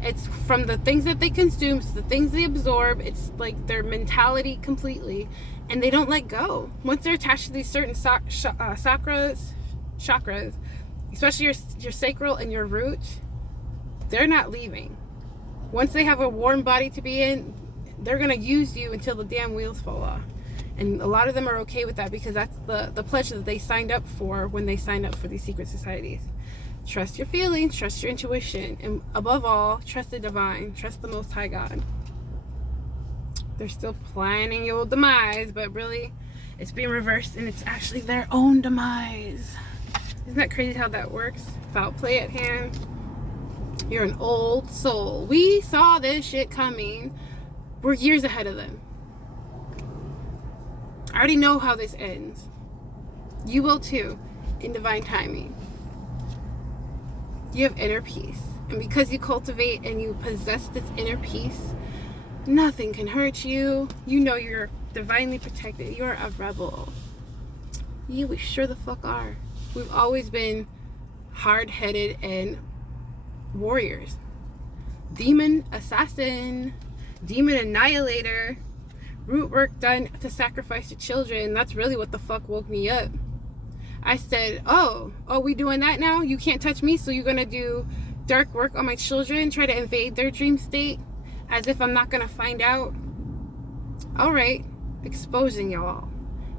it's from the things that they consume to the things they absorb. It's like their mentality completely, and they don't let go. Once they're attached to these certain chakras, especially your sacral and your root, they're not leaving. Once they have a warm body to be in, they're going to use you until the damn wheels fall off. And a lot of them are okay with that because that's the pledge that they signed up for when they signed up for these secret societies. Trust your feelings, trust your intuition, and above all, trust the divine, trust the Most High God. They're still planning your demise, but really, it's being reversed and it's actually their own demise. Isn't that crazy how that works? Foul play at hand. You're an old soul. We saw this shit coming. We're years ahead of them. I already know how this ends. You will too, in divine timing. You have inner peace. And because you cultivate and you possess this inner peace, nothing can hurt you. You know you're divinely protected. You're a rebel. Yeah, we sure the fuck are. We've always been hard-headed and warriors. Demon assassin, demon annihilator, root work done to sacrifice the children. That's really what the fuck woke me up. I said, oh, we doing that now? You can't touch me, so you're gonna do dark work on my children, try to invade their dream state, as if I'm not gonna find out. All right, exposing y'all.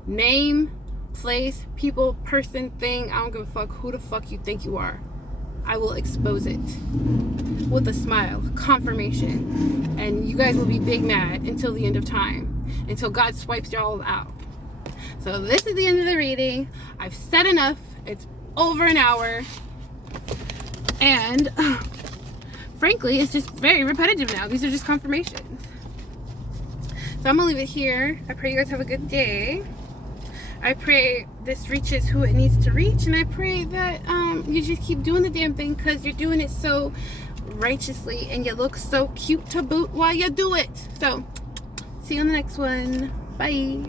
Name, place, people, person, thing, I don't give a fuck who the fuck you think you are. I will expose it with a smile, confirmation, and you guys will be big mad until the end of time, until God swipes y'all out. So this is the end of the reading. I've said enough. It's over an hour, and frankly, it's just very repetitive now. These are just confirmations. So I'm gonna leave it here. I pray you guys have a good day. I pray this reaches who it needs to reach, and I pray that you just keep doing the damn thing because you're doing it so righteously and you look so cute to boot while you do it. So see you on the next one. Bye.